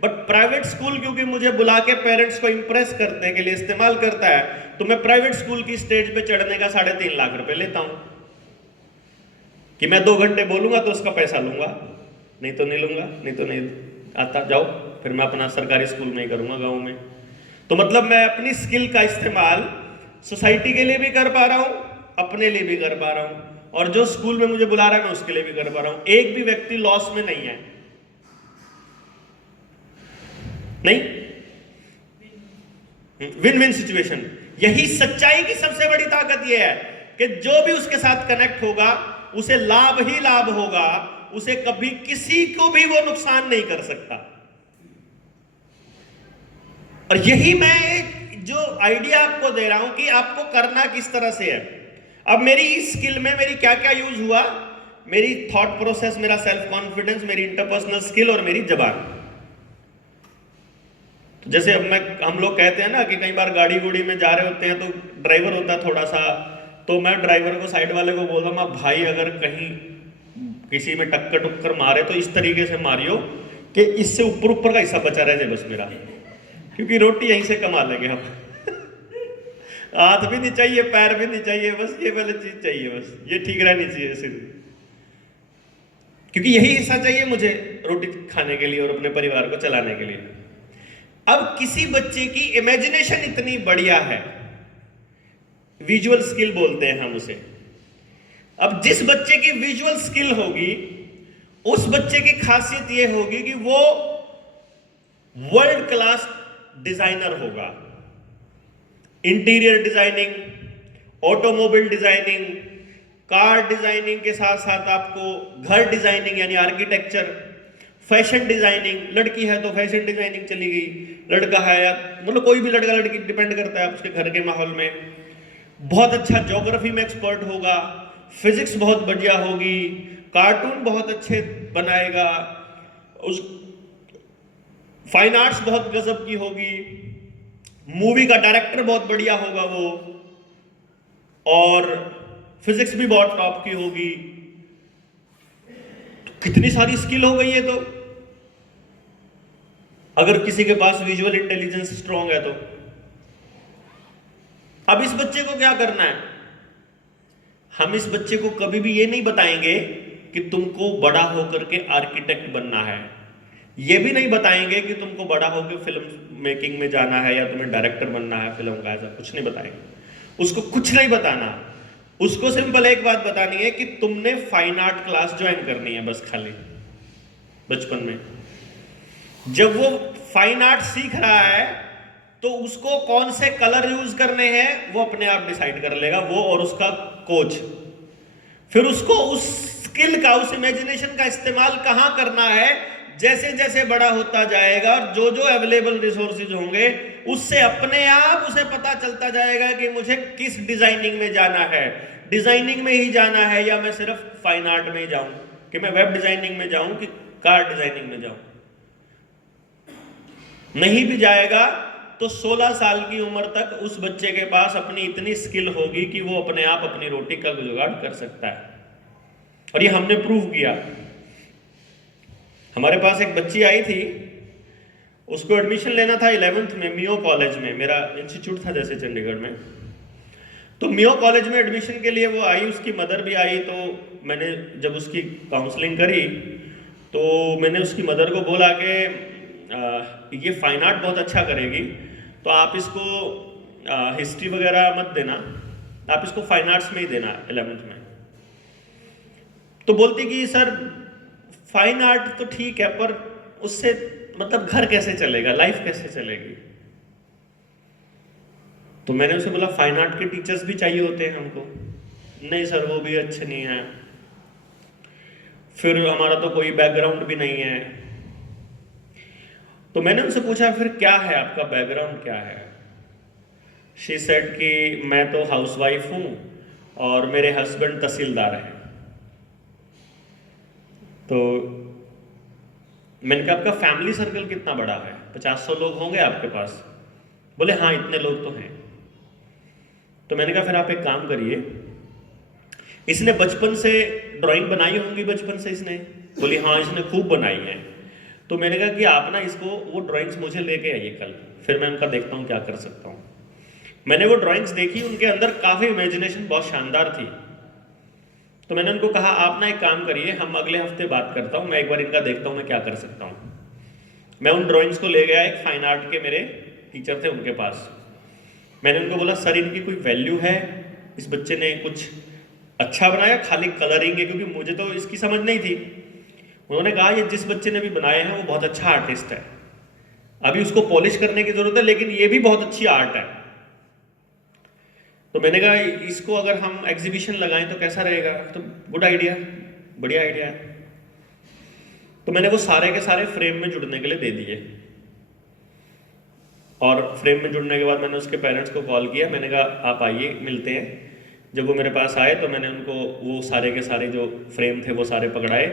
बट प्राइवेट स्कूल क्योंकि मुझे बुला के पेरेंट्स को इंप्रेस करने के लिए इस्तेमाल करता है, तो मैं प्राइवेट स्कूल की स्टेज पे चढ़ने का 3.5 लाख रुपए लेता हूं कि मैं 2 घंटे बोलूंगा तो उसका पैसा लूंगा, नहीं तो नहीं लूंगा, नहीं तो नहीं आता, जाओ फिर मैं अपना सरकारी स्कूल में ही करूंगा गांव में। तो मतलब मैं अपनी स्किल का इस्तेमाल सोसाइटी के लिए भी कर पा रहा हूं, अपने लिए भी कर पा रहा हूं, और जो स्कूल में मुझे बुला रहा है मैं उसके लिए भी कर पा रहा हूं। एक भी व्यक्ति लॉस में नहीं है, नहीं, विन विन सिचुएशन। यही सच्चाई की सबसे बड़ी ताकत यह है कि जो भी उसके साथ कनेक्ट होगा उसे लाभ ही लाभ होगा, उसे कभी किसी को भी वो नुकसान नहीं कर सकता। और यही मैं जो आइडिया आपको दे रहा हूं कि आपको करना किस तरह से है। अब मेरी इस स्किल में मेरी क्या क्या यूज हुआ, मेरी थॉट प्रोसेस, मेरा सेल्फ कॉन्फिडेंस, मेरी इंटरपर्सनल स्किल और मेरी जबान। जैसे अब हम लोग कहते हैं ना कि कई बार गाड़ी गुड़ी में जा रहे होते हैं तो ड्राइवर होता है थोड़ा सा, तो मैं ड्राइवर को साइड वाले को बोल रहा हूँ भाई अगर कहीं किसी में टक्कर टुक्कर मारे तो इस तरीके से मारियो कि इससे ऊपर ऊपर का हिस्सा बचा रह जाए बस मेरा, क्योंकि रोटी यहीं से कमा लेंगे हम। हाथ भी नहीं चाहिए, पैर भी नहीं चाहिए, बस ये वाली चीज चाहिए, बस ये ठीक रहनी चाहिए सिर्फ, क्योंकि यही हिस्सा चाहिए मुझे रोटी खाने के लिए और अपने परिवार को चलाने के लिए। अब किसी बच्चे की इमेजिनेशन इतनी बढ़िया है, विजुअल स्किल बोलते हैं हम उसे। अब जिस बच्चे की विजुअल स्किल होगी उस बच्चे की खासियत यह होगी कि वो वर्ल्ड क्लास डिजाइनर होगा। Interior designing, automobile designing, car designing के साथ साथ आपको घर डिजाइनिंग यानी आर्किटेक्चर, फैशन डिजाइनिंग, लड़की है तो फैशन डिजाइनिंग चली गई, लड़का है या मतलब कोई भी लड़का लड़की डिपेंड करता है उसके घर के माहौल में। बहुत अच्छा ज्योग्राफी में एक्सपर्ट होगा, फिजिक्स बहुत बढ़िया होगी, कार्टून बहुत अच्छे बनाएगा, उस फाइन आर्ट्स बहुत गजब की होगी, मूवी का डायरेक्टर बहुत बढ़िया होगा वो, और फिजिक्स भी बहुत टॉप की होगी। तो कितनी सारी स्किल हो गई है। तो अगर किसी के पास विजुअल इंटेलिजेंस स्ट्रांग है तो अब इस बच्चे को क्या करना है? हम इस बच्चे को कभी भी ये नहीं बताएंगे कि तुमको बड़ा होकर के आर्किटेक्ट बनना है, ये भी नहीं बताएंगे कि तुमको बड़ा होकर फिल्म मेकिंग में जाना है या तुम्हें डायरेक्टर बनना है फिल्म का, ऐसा कुछ नहीं बताएंगे। उसको कुछ नहीं बताना, उसको सिंपल एक बात बतानी है कि तुमने फाइन आर्ट क्लास ज्वाइन करनी है बस, खाली बचपन में। जब वो फाइन आर्ट सीख रहा है तो उसको कौन से कलर यूज करने हैं वो अपने आप डिसाइड कर लेगा, वो और उसका कोच। फिर उसको उस स्किल का, उस इमेजिनेशन का इस्तेमाल कहां करना है, जैसे जैसे बड़ा होता जाएगा और जो जो अवेलेबल रिसोर्सेज होंगे उससे अपने आप उसे पता चलता जाएगा कि मुझे किस डिजाइनिंग में जाना है, डिजाइनिंग में ही जाना है या मैं सिर्फ फाइन आर्ट में ही जाऊं, कि मैं वेब डिजाइनिंग में जाऊं कि कार डिजाइनिंग में जाऊं। नहीं भी जाएगा तो 16 साल की उम्र तक उस बच्चे के पास अपनी इतनी स्किल होगी कि वो अपने आप अपनी रोटी का जुगाड़ कर सकता है। और ये हमने प्रूव किया। हमारे पास एक बच्ची आई थी, उसको एडमिशन लेना था 11th में मियो कॉलेज में, मेरा इंस्टीट्यूट था जैसे चंडीगढ़ में। तो मियो कॉलेज में एडमिशन के लिए वो आई, उसकी मदर भी आई। तो मैंने जब उसकी काउंसलिंग करी तो मैंने उसकी मदर को बोला कि ये फाइन आर्ट बहुत अच्छा करेगी, तो आप इसको हिस्ट्री वगैरह मत देना, आप इसको फाइन आर्ट्स में ही देना 11th में। तो बोलती कि सर फाइन आर्ट तो ठीक है, पर उससे मतलब घर कैसे चलेगा, लाइफ कैसे चलेगी। तो मैंने उसे बोला फाइन आर्ट के टीचर्स भी चाहिए होते हैं हमको। नहीं सर वो भी अच्छे नहीं है, फिर हमारा तो कोई बैकग्राउंड भी नहीं है। तो मैंने उनसे पूछा फिर क्या है आपका बैकग्राउंड क्या है। शी सेड कि मैं तो हाउसवाइफ हूं और मेरे हस्बैंड तहसीलदार हैं। तो मैंने कहा आपका फैमिली सर्कल कितना बड़ा है, 50-100 लोग होंगे आपके पास? बोले हाँ इतने लोग तो हैं। तो मैंने कहा फिर आप एक काम करिए, इसने बचपन से ड्राइंग बनाई होंगी, बचपन से इसने? बोली हाँ इसने खूब बनाई है। तो मैंने कहा कि आप ना इसको वो ड्राइंग्स मुझे लेके आइए कल, फिर मैं उनका देखता हूँ क्या कर सकता हूँ। मैंने वो ड्राइंग्स देखी, उनके अंदर काफ़ी इमेजिनेशन बहुत शानदार थी। तो मैंने उनको कहा आप ना एक काम करिए, हम अगले हफ्ते बात करता हूँ, मैं एक बार इनका देखता हूँ मैं क्या कर सकता हूँ। मैं उन ड्राइंग्स को ले गया एक फाइन आर्ट के मेरे टीचर थे उनके पास। मैंने उनको बोला सर इनकी कोई वैल्यू है, इस बच्चे ने कुछ अच्छा बनाया खाली कलरिंग है, क्योंकि मुझे तो इसकी समझ नहीं थी। उन्होंने कहा ये जिस बच्चे ने भी बनाए हैं वो बहुत अच्छा आर्टिस्ट है, अभी उसको पॉलिश करने की जरूरत है, लेकिन ये भी बहुत अच्छी आर्ट है। तो मैंने कहा इसको अगर हम एग्जीबिशन लगाएं तो कैसा रहेगा? तो गुड आइडिया, बढ़िया आइडिया है। तो मैंने वो सारे के सारे फ्रेम में जुड़ने के लिए दे दिए, और फ्रेम में जुड़ने के बाद मैंने उसके पेरेंट्स को कॉल किया, मैंने कहा आप आइए मिलते हैं। जब वो मेरे पास आए तो मैंने उनको वो सारे के सारे जो फ्रेम थे वो सारे पकड़ाए।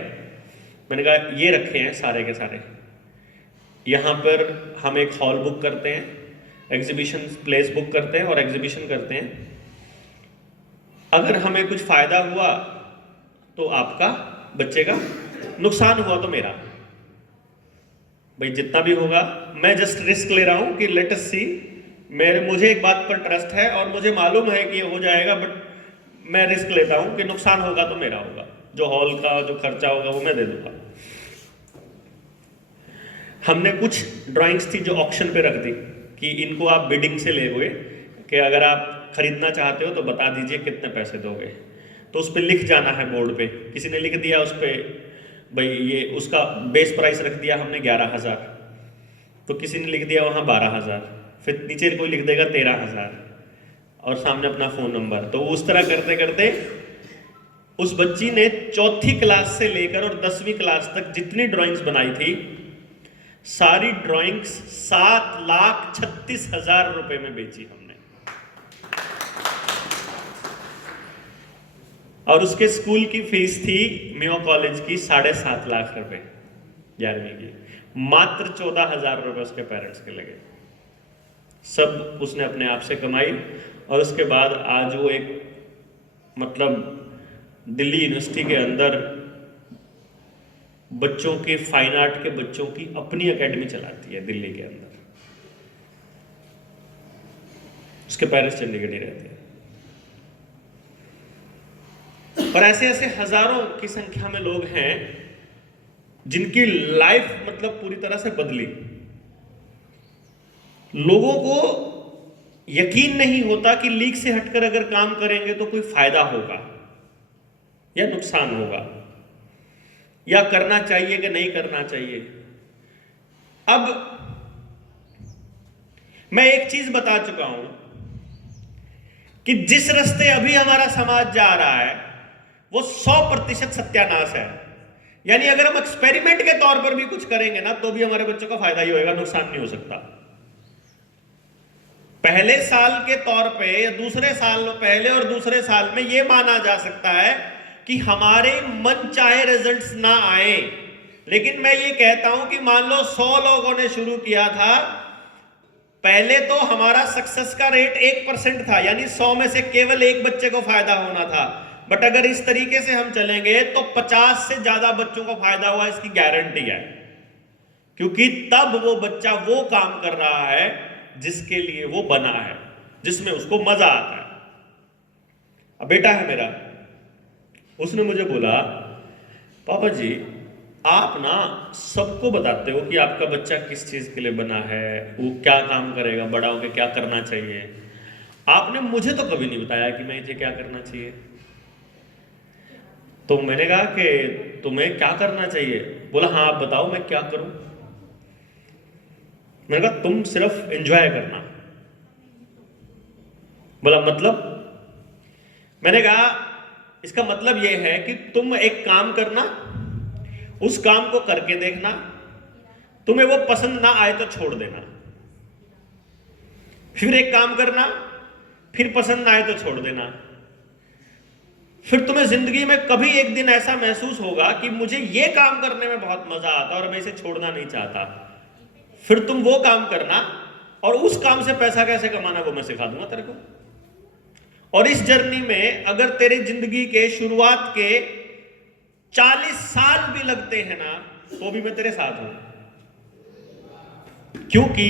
मैंने कहा ये रखे हैं सारे के सारे, यहाँ पर हम एक हॉल बुक करते हैं, एग्जीबिशन प्लेस बुक करते हैं और एग्जीबिशन करते हैं। अगर हमें कुछ फ़ायदा हुआ तो आपका, बच्चे का, नुकसान हुआ तो मेरा। भाई जितना भी होगा मैं जस्ट रिस्क ले रहा हूँ कि लेट अस सी, मुझे एक बात पर ट्रस्ट है और मुझे मालूम है कि ये हो जाएगा, बट मैं रिस्क लेता हूँ कि नुकसान होगा तो मेरा होगा, जो हॉल का जो खर्चा होगा वो मैं दे दूंगा। हमने कुछ ड्राइंग्स थी जो ऑक्शन पे रख दी कि इनको आप बिडिंग से ले हुए, कि अगर आप खरीदना चाहते हो तो बता दीजिए कितने पैसे दोगे। तो उस पर लिख जाना है बोर्ड पे, किसी ने लिख दिया उस पर भाई ये उसका बेस प्राइस रख दिया हमने 11,000, तो किसी ने लिख दिया वहाँ 12,000, फिर नीचे कोई लिख देगा 13,000 और सामने अपना फ़ोन नंबर। तो उस तरह करते करते उस बच्ची ने 4थी क्लास से लेकर और 10वीं क्लास तक जितनी ड्राइंग्स बनाई थी, सारी ड्राइंग्स 7,36,000 रुपए में बेची हमने। और उसके स्कूल की फीस थी मेयो कॉलेज की 7.5 लाख रुपए 11वीं की। मात्र 14,000 रुपए उसके पेरेंट्स के लगे। सब उसने अपने आप से कमाई और उसके बाद आज वो एक मतलब दिल्ली यूनिवर्सिटी के अंदर बच्चों के फाइन आर्ट के बच्चों की अपनी एकेडमी चलाती है दिल्ली के अंदर। उसके पेरेंट्स चंडीगढ़ ही रहते हैं। और ऐसे ऐसे हजारों की संख्या में लोग हैं जिनकी लाइफ मतलब पूरी तरह से बदली। लोगों को यकीन नहीं होता कि लीग से हटकर अगर काम करेंगे तो कोई फायदा होगा या नुकसान होगा, या करना चाहिए कि नहीं करना चाहिए। अब मैं एक चीज बता चुका हूं कि जिस रास्ते अभी हमारा समाज जा रहा है वो 100% सत्यानाश है। यानी अगर हम एक्सपेरिमेंट के तौर पर भी कुछ करेंगे ना तो भी हमारे बच्चों का फायदा ही होगा, नुकसान नहीं हो सकता। पहले साल के तौर पे या दूसरे साल, पहले और दूसरे साल में यह माना जा सकता है कि हमारे मन चाहे रिजल्ट्स ना आए, लेकिन मैं ये कहता हूं कि मान लो 100 लोगों ने शुरू किया था, पहले तो हमारा सक्सेस का रेट 1% था, यानी 100 में से केवल एक बच्चे को फायदा होना था। बट अगर इस तरीके से हम चलेंगे तो 50 से ज्यादा बच्चों को फायदा हुआ, इसकी गारंटी है। क्योंकि तब वो बच्चा वो काम कर रहा है जिसके लिए वो बना है, जिसमें उसको मजा आता है। अब बेटा है मेरा, उसने मुझे बोला पापा जी आप ना सबको बताते हो कि आपका बच्चा किस चीज के लिए बना है, वो क्या काम करेगा, बड़ा होकर क्या करना चाहिए। आपने मुझे तो कभी नहीं बताया कि मैं इसे क्या करना चाहिए। तो मैंने कहा कि तुम्हें क्या करना चाहिए। बोला हाँ आप बताओ मैं क्या करूं। मैंने कहा तुम सिर्फ एंजॉय करना। बोला मतलब। मैंने कहा इसका मतलब यह है कि तुम एक काम करना, उस काम को करके देखना, तुम्हें वो पसंद ना आए तो छोड़ देना, फिर एक काम करना, फिर पसंद ना आए तो छोड़ देना। फिर तुम्हें जिंदगी में कभी एक दिन ऐसा महसूस होगा कि मुझे ये काम करने में बहुत मजा आता है और मैं इसे छोड़ना नहीं चाहता, फिर तुम वो काम करना और उस काम से पैसा कैसे कमाना वो मैं सिखा दूंगा तेरे को। और इस जर्नी में अगर तेरे जिंदगी के शुरुआत के 40 साल भी लगते हैं ना तो भी मैं तेरे साथ हूं, क्योंकि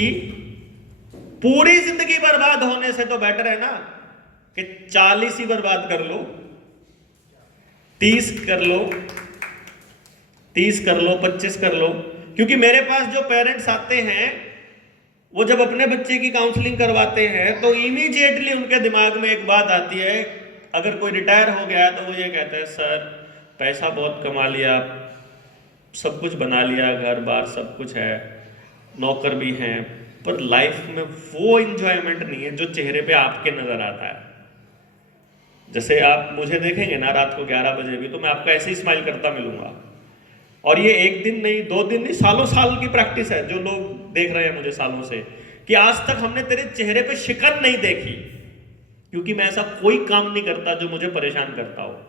पूरी जिंदगी बर्बाद होने से तो बेटर है ना कि 40 ही बर्बाद कर लो, 30 कर लो, 30 कर लो, 25 कर लो। क्योंकि मेरे पास जो पेरेंट्स आते हैं वो जब अपने बच्चे की काउंसलिंग करवाते हैं तो इमीडिएटली उनके दिमाग में एक बात आती है, अगर कोई रिटायर हो गया तो वो ये कहते हैं सर पैसा बहुत कमा लिया, सब कुछ बना लिया, घर बार सब कुछ है, नौकर भी हैं, पर लाइफ में वो इंजॉयमेंट नहीं है जो चेहरे पे आपके नजर आता है। जैसे आप मुझे देखेंगे ना रात को 11 बजे भी तो मैं आपको ऐसे ही स्माइल करता मिलूंगा। और ये एक दिन नहीं, 2 दिन नहीं, सालों साल की प्रैक्टिस है। जो लोग देख रहे हैं मुझे सालों से, कि आज तक हमने तेरे चेहरे पे शिकन नहीं देखी, क्योंकि मैं ऐसा कोई काम नहीं करता जो मुझे परेशान करता हो।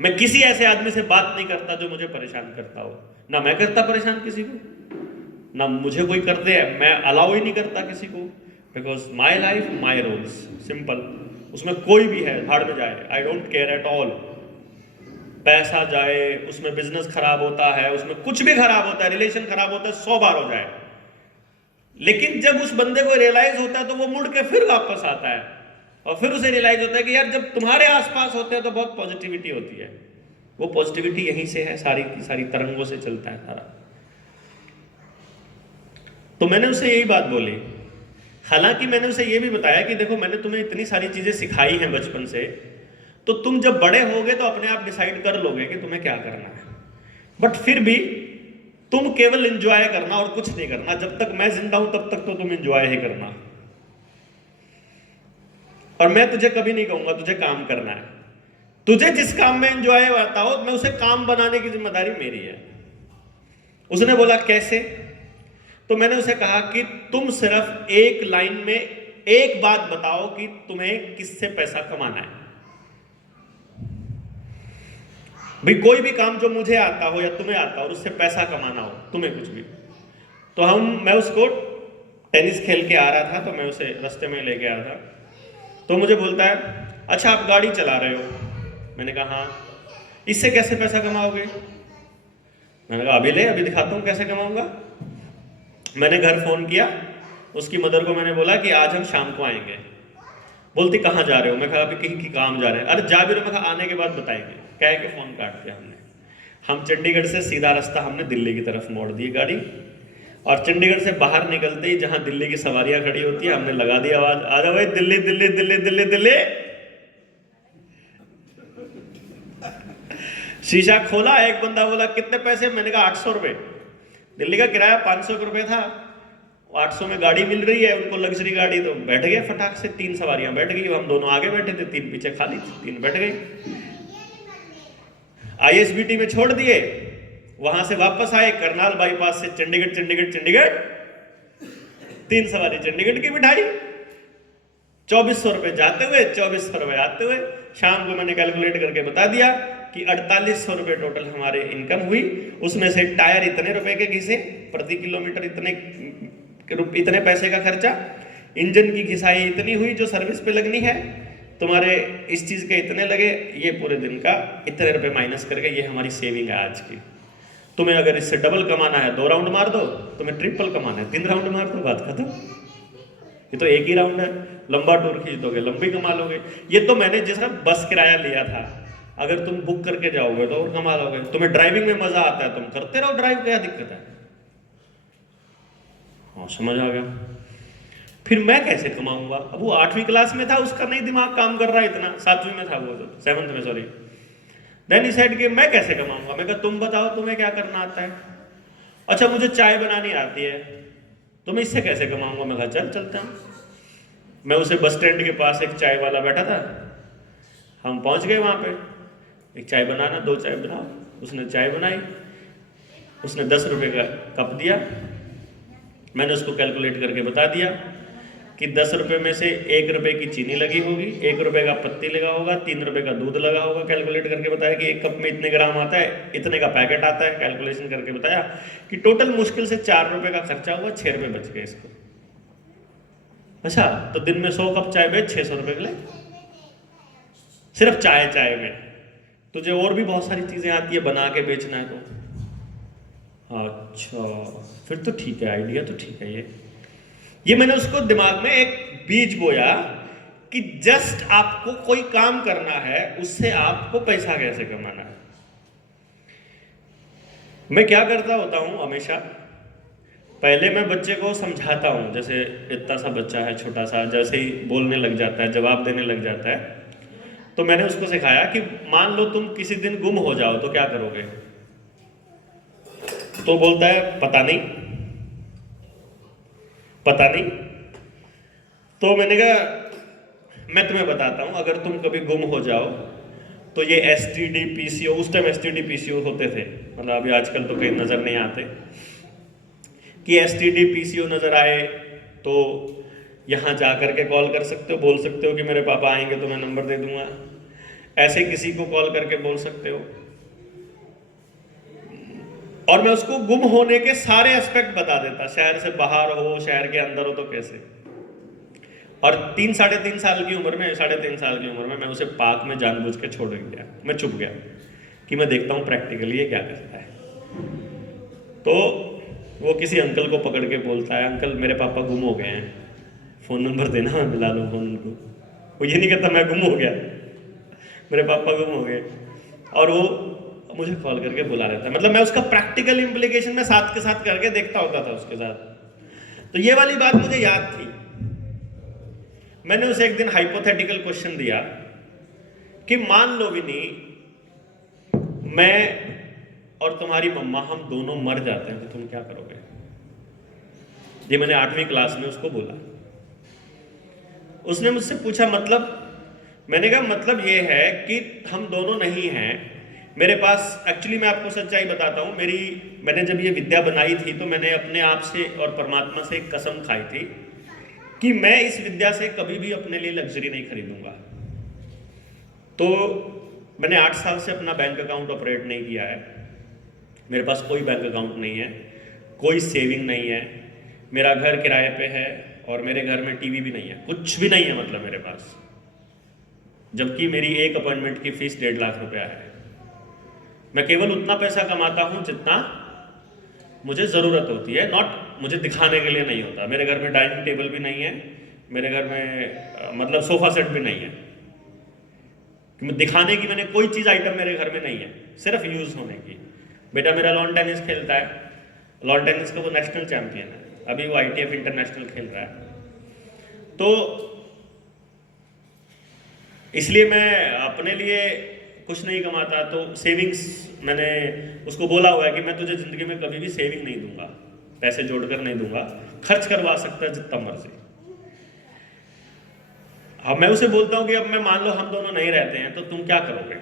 मैं किसी ऐसे आदमी से बात नहीं करता जो मुझे परेशान करता हो, ना मैं करता परेशान किसी को, ना मुझे कोई करते है, मैं अलाउ ही नहीं करता किसी को। Because my life my rules, simple. उसमें कोई भी है भाड़ में जाए, I don't care at all. पैसा जाए, उसमें बिजनेस खराब होता है, उसमें कुछ भी खराब होता है, रिलेशन खराब होता है, 100 बार हो जाए, लेकिन जब उस बंदे को रियलाइज होता है तो वो मुड़ के फिर वापस आता है और फिर उसे रियलाइज होता है कि यार जब तुम्हारे आसपास होते हैं तो बहुत पॉजिटिविटी होती है। वो पॉजिटिविटी यहीं से है, सारी की सारी तरंगों से चलता है सारा। तो मैंने उसे यही बात बोली, हालांकि मैंने उसे यह भी बताया कि देखो मैंने तुम्हें इतनी सारी चीजें सिखाई हैं बचपन से, तो तुम जब बड़े होगे तो अपने आप डिसाइड कर लोगे कि तुम्हें क्या करना है, बट फिर भी तुम केवल एंजॉय करना और कुछ नहीं करना। जब तक मैं जिंदा हूं तब तक तो तुम एंजॉय ही करना, और मैं तुझे कभी नहीं कहूंगा तुझे काम करना है। तुझे जिस काम में एंजॉय आता हो मैं उसे काम बनाने की जिम्मेदारी मेरी है। उसने बोला कैसे? तो मैंने उसे कहा कि तुम सिर्फ एक लाइन में एक बात बताओ कि तुम्हें किससे पैसा कमाना है। भाई कोई भी काम जो मुझे आता हो या तुम्हें आता हो और उससे पैसा कमाना हो, तुम्हें कुछ भी, तो मैं उसको टेनिस खेल के आ रहा था, तो मैं उसे रास्ते में लेके आया था, तो मुझे बोलता है अच्छा आप गाड़ी चला रहे हो। मैंने कहा हाँ, इससे कैसे पैसा कमाओगे? मैंने कहा अभी ले, अभी दिखाता हूँ कैसे कमाऊंगा। मैंने घर फोन किया, उसकी मदर को मैंने बोला कि आज हम शाम को आएंगे। बोलती कहाँ जा रहे हो? मैं कहा अभी कहीं की काम जा रहे हैं। अरे जा भी रहे? मैं कहा आने के बाद बताएंगे। कह के फोन काट दिया हमने। हम चंडीगढ़ से सीधा रास्ता हमने दिल्ली की तरफ मोड़ दी गाड़ी, और चंडीगढ़ से बाहर निकलते ही जहां दिल्ली की सवारियां खड़ी होती है, हमने लगा दी आवाज, आ जाओ भाई दिल्ली दिल्ली दिल्ली दिल्ली दिल्ली। शीशा खोला, एक बंदा बोला कितने पैसे? मैंने कहा 800 रुपए। दिल्ली का किराया 500 रुपए था, 800 में गाड़ी मिल रही है उनको, लग्जरी गाड़ी, तो बैठ गए फटाक से। 3 सवारियां बैठ गई, हम दोनों आगे बैठे थे, 3 पीछे खाली थी, 3 बैठ गई। ISBT में छोड़ दिए, वहां से वापस आए करनाल बाईपास से चंडीगढ़ चंडीगढ़ चंडीगढ़, 3 सवारी चंडीगढ़ की बिठाई, 2400 रुपए जाते हुए, 2400 रुपए आते हुए। शाम को मैंने कैलकुलेट करके बता दिया कि 4800 रुपए टोटल हमारे इनकम हुई। उसमें से टायर इतने रुपए के घिसे, प्रति किलोमीटर इतने पैसे का खर्चा, इंजन की घिसाई इतनी हुई जो सर्विस पे लगनी है, तुम्हारे इस चीज के इतने लगे, ये पूरे दिन का इतने रुपए माइनस करके ये हमारी सेविंग है आज की। तुम्हें अगर इससे डबल कमाना है 2 राउंड मार दो, तुम्हें ट्रिपल कमाना है 3 राउंड मार दो, बात खत्म। ये तो एक ही राउंड है, लंबा टूर खींच दोगे लंबी कमा लोगे। ये तो मैंने जैसा बस किराया लिया था, अगर तुम बुक करके जाओगे तो और कमा लोगे। तुम्हें ड्राइविंग में मजा आता है, तुम करते रहो ड्राइव, क्या दिक्कत है? हाँ समझ आ गया। फिर मैं कैसे कमाऊंगा? अब वो 8वीं क्लास में था, उसका नहीं दिमाग काम कर रहा है इतना, 7वीं में था वो, तो 7th में सॉरी। देन ही सेड कि मैं कैसे कमाऊंगा? मैं कहा तुम बताओ तुम्हें क्या करना आता है? अच्छा मुझे चाय बनानी आती है, तो मैं इससे कैसे कमाऊंगा? मैं कहा चल चलता हूँ। मैं उसे बस स्टैंड के पास एक चाय वाला बैठा था, हम पहुंच गए वहां पे, एक चाय बनाना, 2 चाय बनाओ। उसने चाय बनाई, उसने 10 रुपए का कप दिया। मैंने उसको कैलकुलेट करके बता दिया कि 10 रुपए में से 1 रुपए की चीनी लगी होगी, 1 रुपए का पत्ती लगा होगा, 3 रुपए का दूध लगा होगा। कैलकुलेट करके बताया कि 1 कप में इतने ग्राम आता है, इतने का पैकेट आता है। कैलकुलेशन करके बताया कि टोटल मुश्किल से 4 रुपए का खर्चा हुआ, 6 रुपए बच गए इसको। अच्छा तो दिन में 100 कप चाय बेच 600 रुपए के लिए, सिर्फ चाय में। तुझे और भी बहुत सारी चीजें आती है बना के बेचना है तो। अच्छा फिर तो ठीक है, आइडिया तो ठीक है। ये मैंने उसको दिमाग में एक बीज बोया कि जस्ट आपको कोई काम करना है, उससे आपको पैसा कैसे कमाना है। मैं क्या करता होता हूं हमेशा, पहले मैं बच्चे को समझाता हूं। जैसे इतना सा बच्चा है छोटा सा, जैसे ही बोलने लग जाता है, जवाब देने लग जाता है, तो मैंने उसको सिखाया कि मान लो तुम किसी दिन गुम हो जाओ तो क्या करोगे? तो बोलता है पता नहीं, पता नहीं। तो मैंने कहा मैं तुम्हें बताता हूं, अगर तुम कभी गुम हो जाओ तो ये STD PCO, उस टाइम STD PCO होते थे, मतलब अभी आजकल तो कहीं नजर नहीं आते, कि STD PCO नजर आए तो यहां जाकर के कॉल कर सकते हो, बोल सकते हो कि मेरे पापा आएंगे तो मैं नंबर दे दूंगा। ऐसे किसी को कॉल करके बोल सकते हो। और मैं उसको गुम होने के सारे एस्पेक्ट बता देता, शहर से बाहर हो, शहर के अंदर हो तो कैसे। और 3-3.5 साल की उम्र में, 3.5 साल की उम्र में मैं उसे पार्क में जानबूझ के छोड़ गया। मैं चुप गया कि मैं देखता हूँ प्रैक्टिकली ये क्या करता है। तो वो किसी अंकल को पकड़ के बोलता है, अंकल मेरे पापा गुम हो गए हैं, फ़ोन नंबर देना, मैं मिला लूँ फ़ोन उनको। वो ये नहीं कहता मैं गुम हो गया, मेरे पापा गुम हो गए, और वो मुझे कॉल करके बुला रहता है। मतलब मैं उसका प्रैक्टिकल इंप्लीकेशन में साथ के साथ करके देखता होता था उसके साथ। तो ये वाली बात मुझे याद थी। मैंने उसे एक दिन हाइपोथेटिकल क्वेश्चन दिया कि मान लो विनी, मैं और तुम्हारी मम्मा हम दोनों मर जाते हैं तो तुम क्या करोगे? ये मैंने 8वीं क्लास में उसको बोला। उसने मुझसे पूछा मतलब? मैंने कहा मतलब ये है कि हम दोनों नहीं हैं, मेरे पास एक्चुअली, मैं आपको सच्चाई बताता हूँ, मैंने जब ये विद्या बनाई थी तो मैंने अपने आप से और परमात्मा से एक कसम खाई थी कि मैं इस विद्या से कभी भी अपने लिए लग्जरी नहीं खरीदूंगा। तो मैंने 8 साल से अपना बैंक अकाउंट ऑपरेट नहीं किया है। मेरे पास कोई बैंक अकाउंट नहीं है, कोई सेविंग नहीं है, मेरा घर किराए पे है और मेरे घर में टीवी भी नहीं है, कुछ भी नहीं है मतलब मेरे पास। जबकि मेरी एक अपॉइंटमेंट की फीस 1.5 लाख रुपया है। मैं केवल उतना पैसा कमाता हूं जितना मुझे ज़रूरत होती है, नॉट मुझे दिखाने के लिए नहीं होता। मेरे घर में डाइनिंग टेबल भी नहीं है, मेरे घर में मतलब सोफ़ा सेट भी नहीं है कि मैं दिखाने की मैंने कोई चीज़ आइटम मेरे घर में नहीं है, सिर्फ यूज़ होने की। बेटा मेरा लॉन टेनिस खेलता है, लॉन टेनिस का वो नेशनल चैंपियन है, अभी वो ITF इंटरनेशनल खेल रहा है। तो इसलिए मैं अपने लिए कुछ नहीं कमाता। तो सेविंग्स मैंने उसको बोला हुआ है कि मैं तुझे ज़िंदगी में कभी भी सेविंग नहीं दूंगा, पैसे जोड़कर नहीं दूंगा, खर्च करवा सकता है जितना मर्जी। अब मैं उसे बोलता हूं कि अब मैं मान लो हम दोनों नहीं रहते हैं तो तुम क्या करोगे।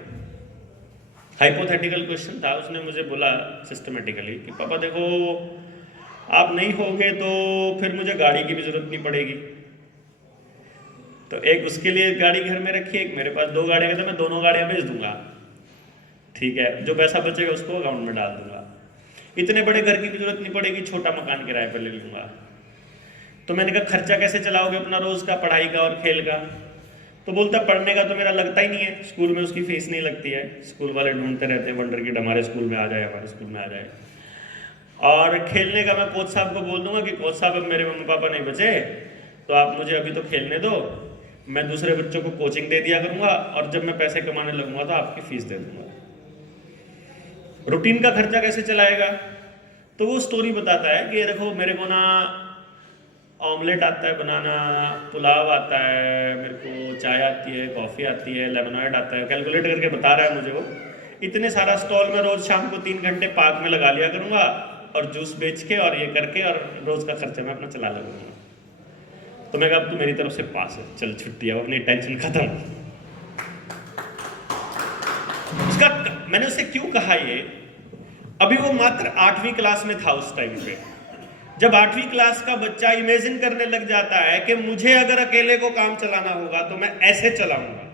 हाइपोथेटिकल क्वेश्चन था। उसने मुझे बोला सिस्टमेटिकली कि पापा देखो आप नहीं होगे तो फिर मुझे गाड़ी की भी जरूरत नहीं पड़ेगी, तो एक उसके लिए गाड़ी घर में रखी, एक मेरे पास 2 गाड़ियाँ हैं, तो मैं दोनों गाड़ियाँ बेच दूंगा, ठीक है, जो पैसा बचेगा उसको अकाउंट में डाल दूंगा। इतने बड़े घर की भी जरूरत नहीं पड़ेगी, छोटा मकान किराए पर ले लूंगा। तो मैंने कहा खर्चा कैसे चलाओगे अपना रोज का, पढ़ाई का और खेल का। तो बोलता पढ़ने का तो मेरा लगता ही नहीं है, स्कूल में उसकी फीस नहीं लगती है, स्कूल वाले ढूंढते रहते हैं वंडर किड हमारे स्कूल में आ जाए, हमारे स्कूल में आ जाए। और खेलने का मैं कोच साहब को बोल दूंगा कि कोच साहब अब मेरे मम्मी पापा नहीं बचे तो आप मुझे अभी तो खेलने दो, मैं दूसरे बच्चों को कोचिंग दे दिया करूंगा और जब मैं पैसे कमाने लगूंगा तो आपकी फीस दे दूंगा। रूटीन का खर्चा कैसे चलाएगा, तो वो स्टोरी बताता है कि देखो मेरे को ना ऑमलेट आता है बनाना, पुलाव आता है, मेरे को चाय आती है, कॉफ़ी आती है, लेमनेड आता है, कैलकुलेट करके बता रहा है मुझे वो। इतने सारा स्टॉल में रोज़ शाम को 3 घंटे पार्क में लगा लिया करूँगा और जूस बेच के और ये करके और रोज़ का खर्चा मैं अपना चला लगूंगा। तो मैं कहा अब तू मेरी तरफ से पास है, चल छुट्टी, अब अपनी टेंशन खत्म। उसका मैंने उसे क्यों कहा ये, अभी वो मात्र 8वीं क्लास में था उस टाइम पे। जब 8वीं क्लास का बच्चा इमेजिन करने लग जाता है कि मुझे अगर अकेले को काम चलाना होगा तो मैं ऐसे चलाऊंगा,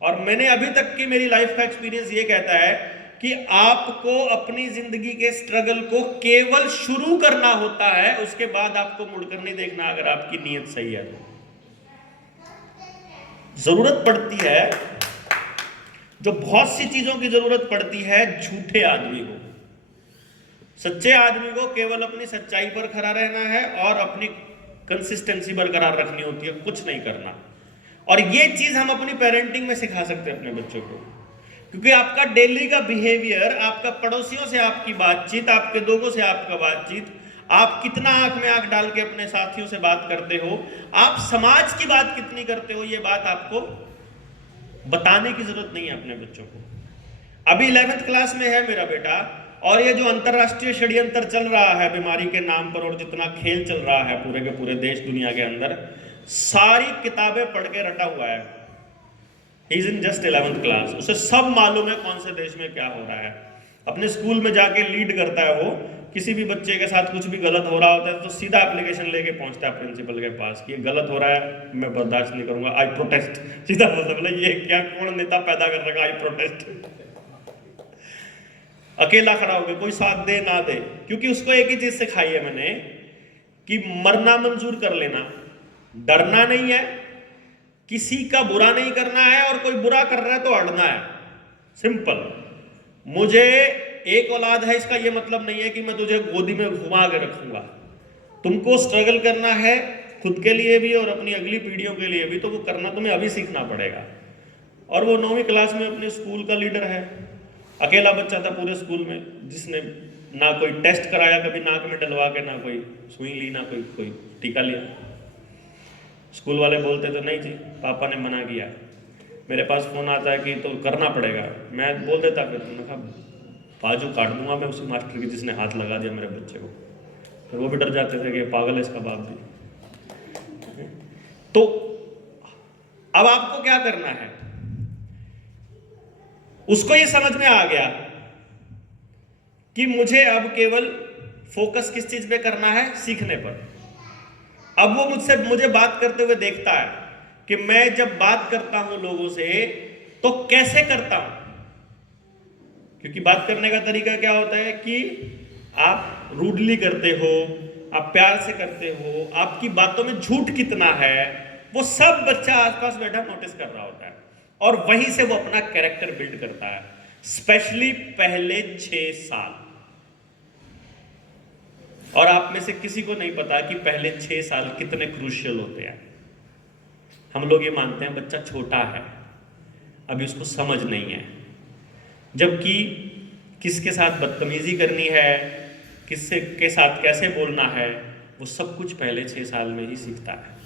और मैंने अभी तक की मेरी लाइफ का एक्सपीरियंस ये कहता है कि आपको अपनी जिंदगी के स्ट्रगल को केवल शुरू करना होता है, उसके बाद आपको मुड़कर नहीं देखना अगर आपकी नीयत सही है। जरूरत पड़ती है, जो बहुत सी चीजों की जरूरत पड़ती है झूठे आदमी को। सच्चे आदमी को केवल अपनी सच्चाई पर खड़ा रहना है और अपनी कंसिस्टेंसी बरकरार रखनी होती है, कुछ नहीं करना। और ये चीज हम अपनी पेरेंटिंग में सिखा सकते हैं अपने बच्चों को, क्योंकि आपका डेली का बिहेवियर, आपका पड़ोसियों से आपकी बातचीत, आपके लोगों से आपका बातचीत, आप कितना आंख में आंख डाल के अपने साथियों से बात करते हो, आप समाज की बात कितनी करते हो, ये बात आपको बताने की जरूरत नहीं है अपने बच्चों को। अभी 11th क्लास में है मेरा बेटा, और ये जो अंतरराष्ट्रीय षड्यंत्र चल रहा है बीमारी के नाम पर और जितना खेल चल रहा है पूरे के पूरे देश दुनिया के अंदर, सारी किताबें पढ़ के रटा हुआ है। He is in just 11th class, उसे सब मालूम है कौन से देश में क्या हो रहा है। अपने स्कूल में जाके लीड करता है वो, किसी भी बच्चे के साथ कुछ भी गलत हो रहा होता है तो सीधा एप्लीकेशन लेके पहुंचता है प्रिंसिपल के पास कि ये गलत हो रहा है, मैं बर्दाश्त नहीं करूंगा, आई प्रोटेस्ट। सीधा बोलता, बोला ये क्या कौन नेता पैदा कर रखा, आई प्रोटेस्ट। अकेला खड़ा हो गया, कोई साथ दे ना दे, क्योंकि उसको एक ही चीज सिखाई है मैंने कि मरना मंजूर कर लेना, डरना नहीं है, किसी का बुरा नहीं करना है, और कोई बुरा कर रहा है तो अड़ना है, सिंपल। मुझे एक औलाद है इसका ये मतलब नहीं है कि मैं तुझे गोदी में घुमा के रखूंगा। तुमको स्ट्रगल करना है खुद के लिए भी और अपनी अगली पीढ़ियों के लिए भी, तो वो करना तुम्हें अभी सीखना पड़ेगा। और वो 9वीं क्लास में अपने स्कूल का लीडर है, अकेला बच्चा था पूरे स्कूल में जिसने ना कोई टेस्ट कराया कभी नाक में डलवा के, ना कोई सुई ली, ना कोई टीका लिया। स्कूल वाले बोलते तो नहीं जी, पापा ने मना किया। मेरे पास फोन आता है कि तो करना पड़ेगा, मैं बोल देता, फिर मैंने कहा बाजू काट दूंगा मैं उसी मास्टर की जिसने हाथ लगा दिया मेरे बच्चे को। फिर वो भी डर जाते थे कि पागल है इसका बाप भी। तो अब आपको क्या करना है, उसको ये समझ में आ गया कि मुझे अब केवल फोकस किस चीज पे करना है, सीखने पर। अब वो मुझे बात करते हुए देखता है कि मैं जब बात करता हूं लोगों से तो कैसे करता हूं। क्योंकि बात करने का तरीका क्या होता है कि आप रूडली करते हो, आप प्यार से करते हो, आपकी बातों में झूठ कितना है, वो सब बच्चा आसपास बैठा नोटिस कर रहा होता है और वहीं से वो अपना कैरेक्टर बिल्ड करता है, स्पेशली पहले 6 साल। और आप में से किसी को नहीं पता कि पहले 6 साल कितने क्रूशियल होते हैं। हम लोग ये मानते हैं बच्चा छोटा है, अभी उसको समझ नहीं है, जबकि किसके साथ बदतमीजी करनी है, किससे के साथ कैसे बोलना है, वो सब कुछ पहले 6 साल में ही सीखता है।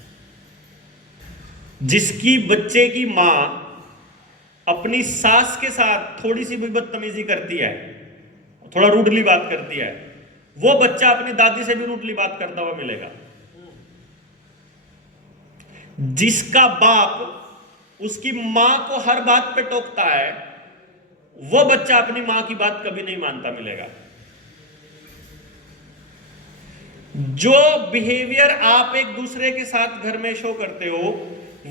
जिसकी बच्चे की माँ अपनी सास के साथ थोड़ी सी भी बदतमीजी करती है, थोड़ा रूडली बात करती है, वो बच्चा अपनी दादी से भी रूडली बात करता हुआ मिलेगा। जिसका बाप उसकी मां को हर बात पे टोकता है, वो बच्चा अपनी मां की बात कभी नहीं मानता मिलेगा। जो बिहेवियर आप एक दूसरे के साथ घर में शो करते हो,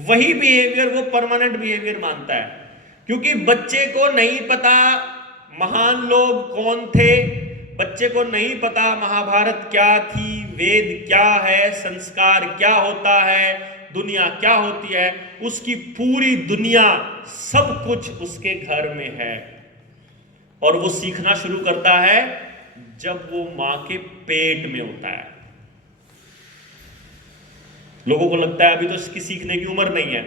वही बिहेवियर वो परमानेंट बिहेवियर मानता है। क्योंकि बच्चे को नहीं पता महान लोग कौन थे, बच्चे को नहीं पता महाभारत क्या थी, वेद क्या है, संस्कार क्या होता है, दुनिया क्या होती है। उसकी पूरी दुनिया सब कुछ उसके घर में है और वो सीखना शुरू करता है जब वो मां के पेट में होता है। लोगों को लगता है अभी तो इसकी सीखने की उम्र नहीं है,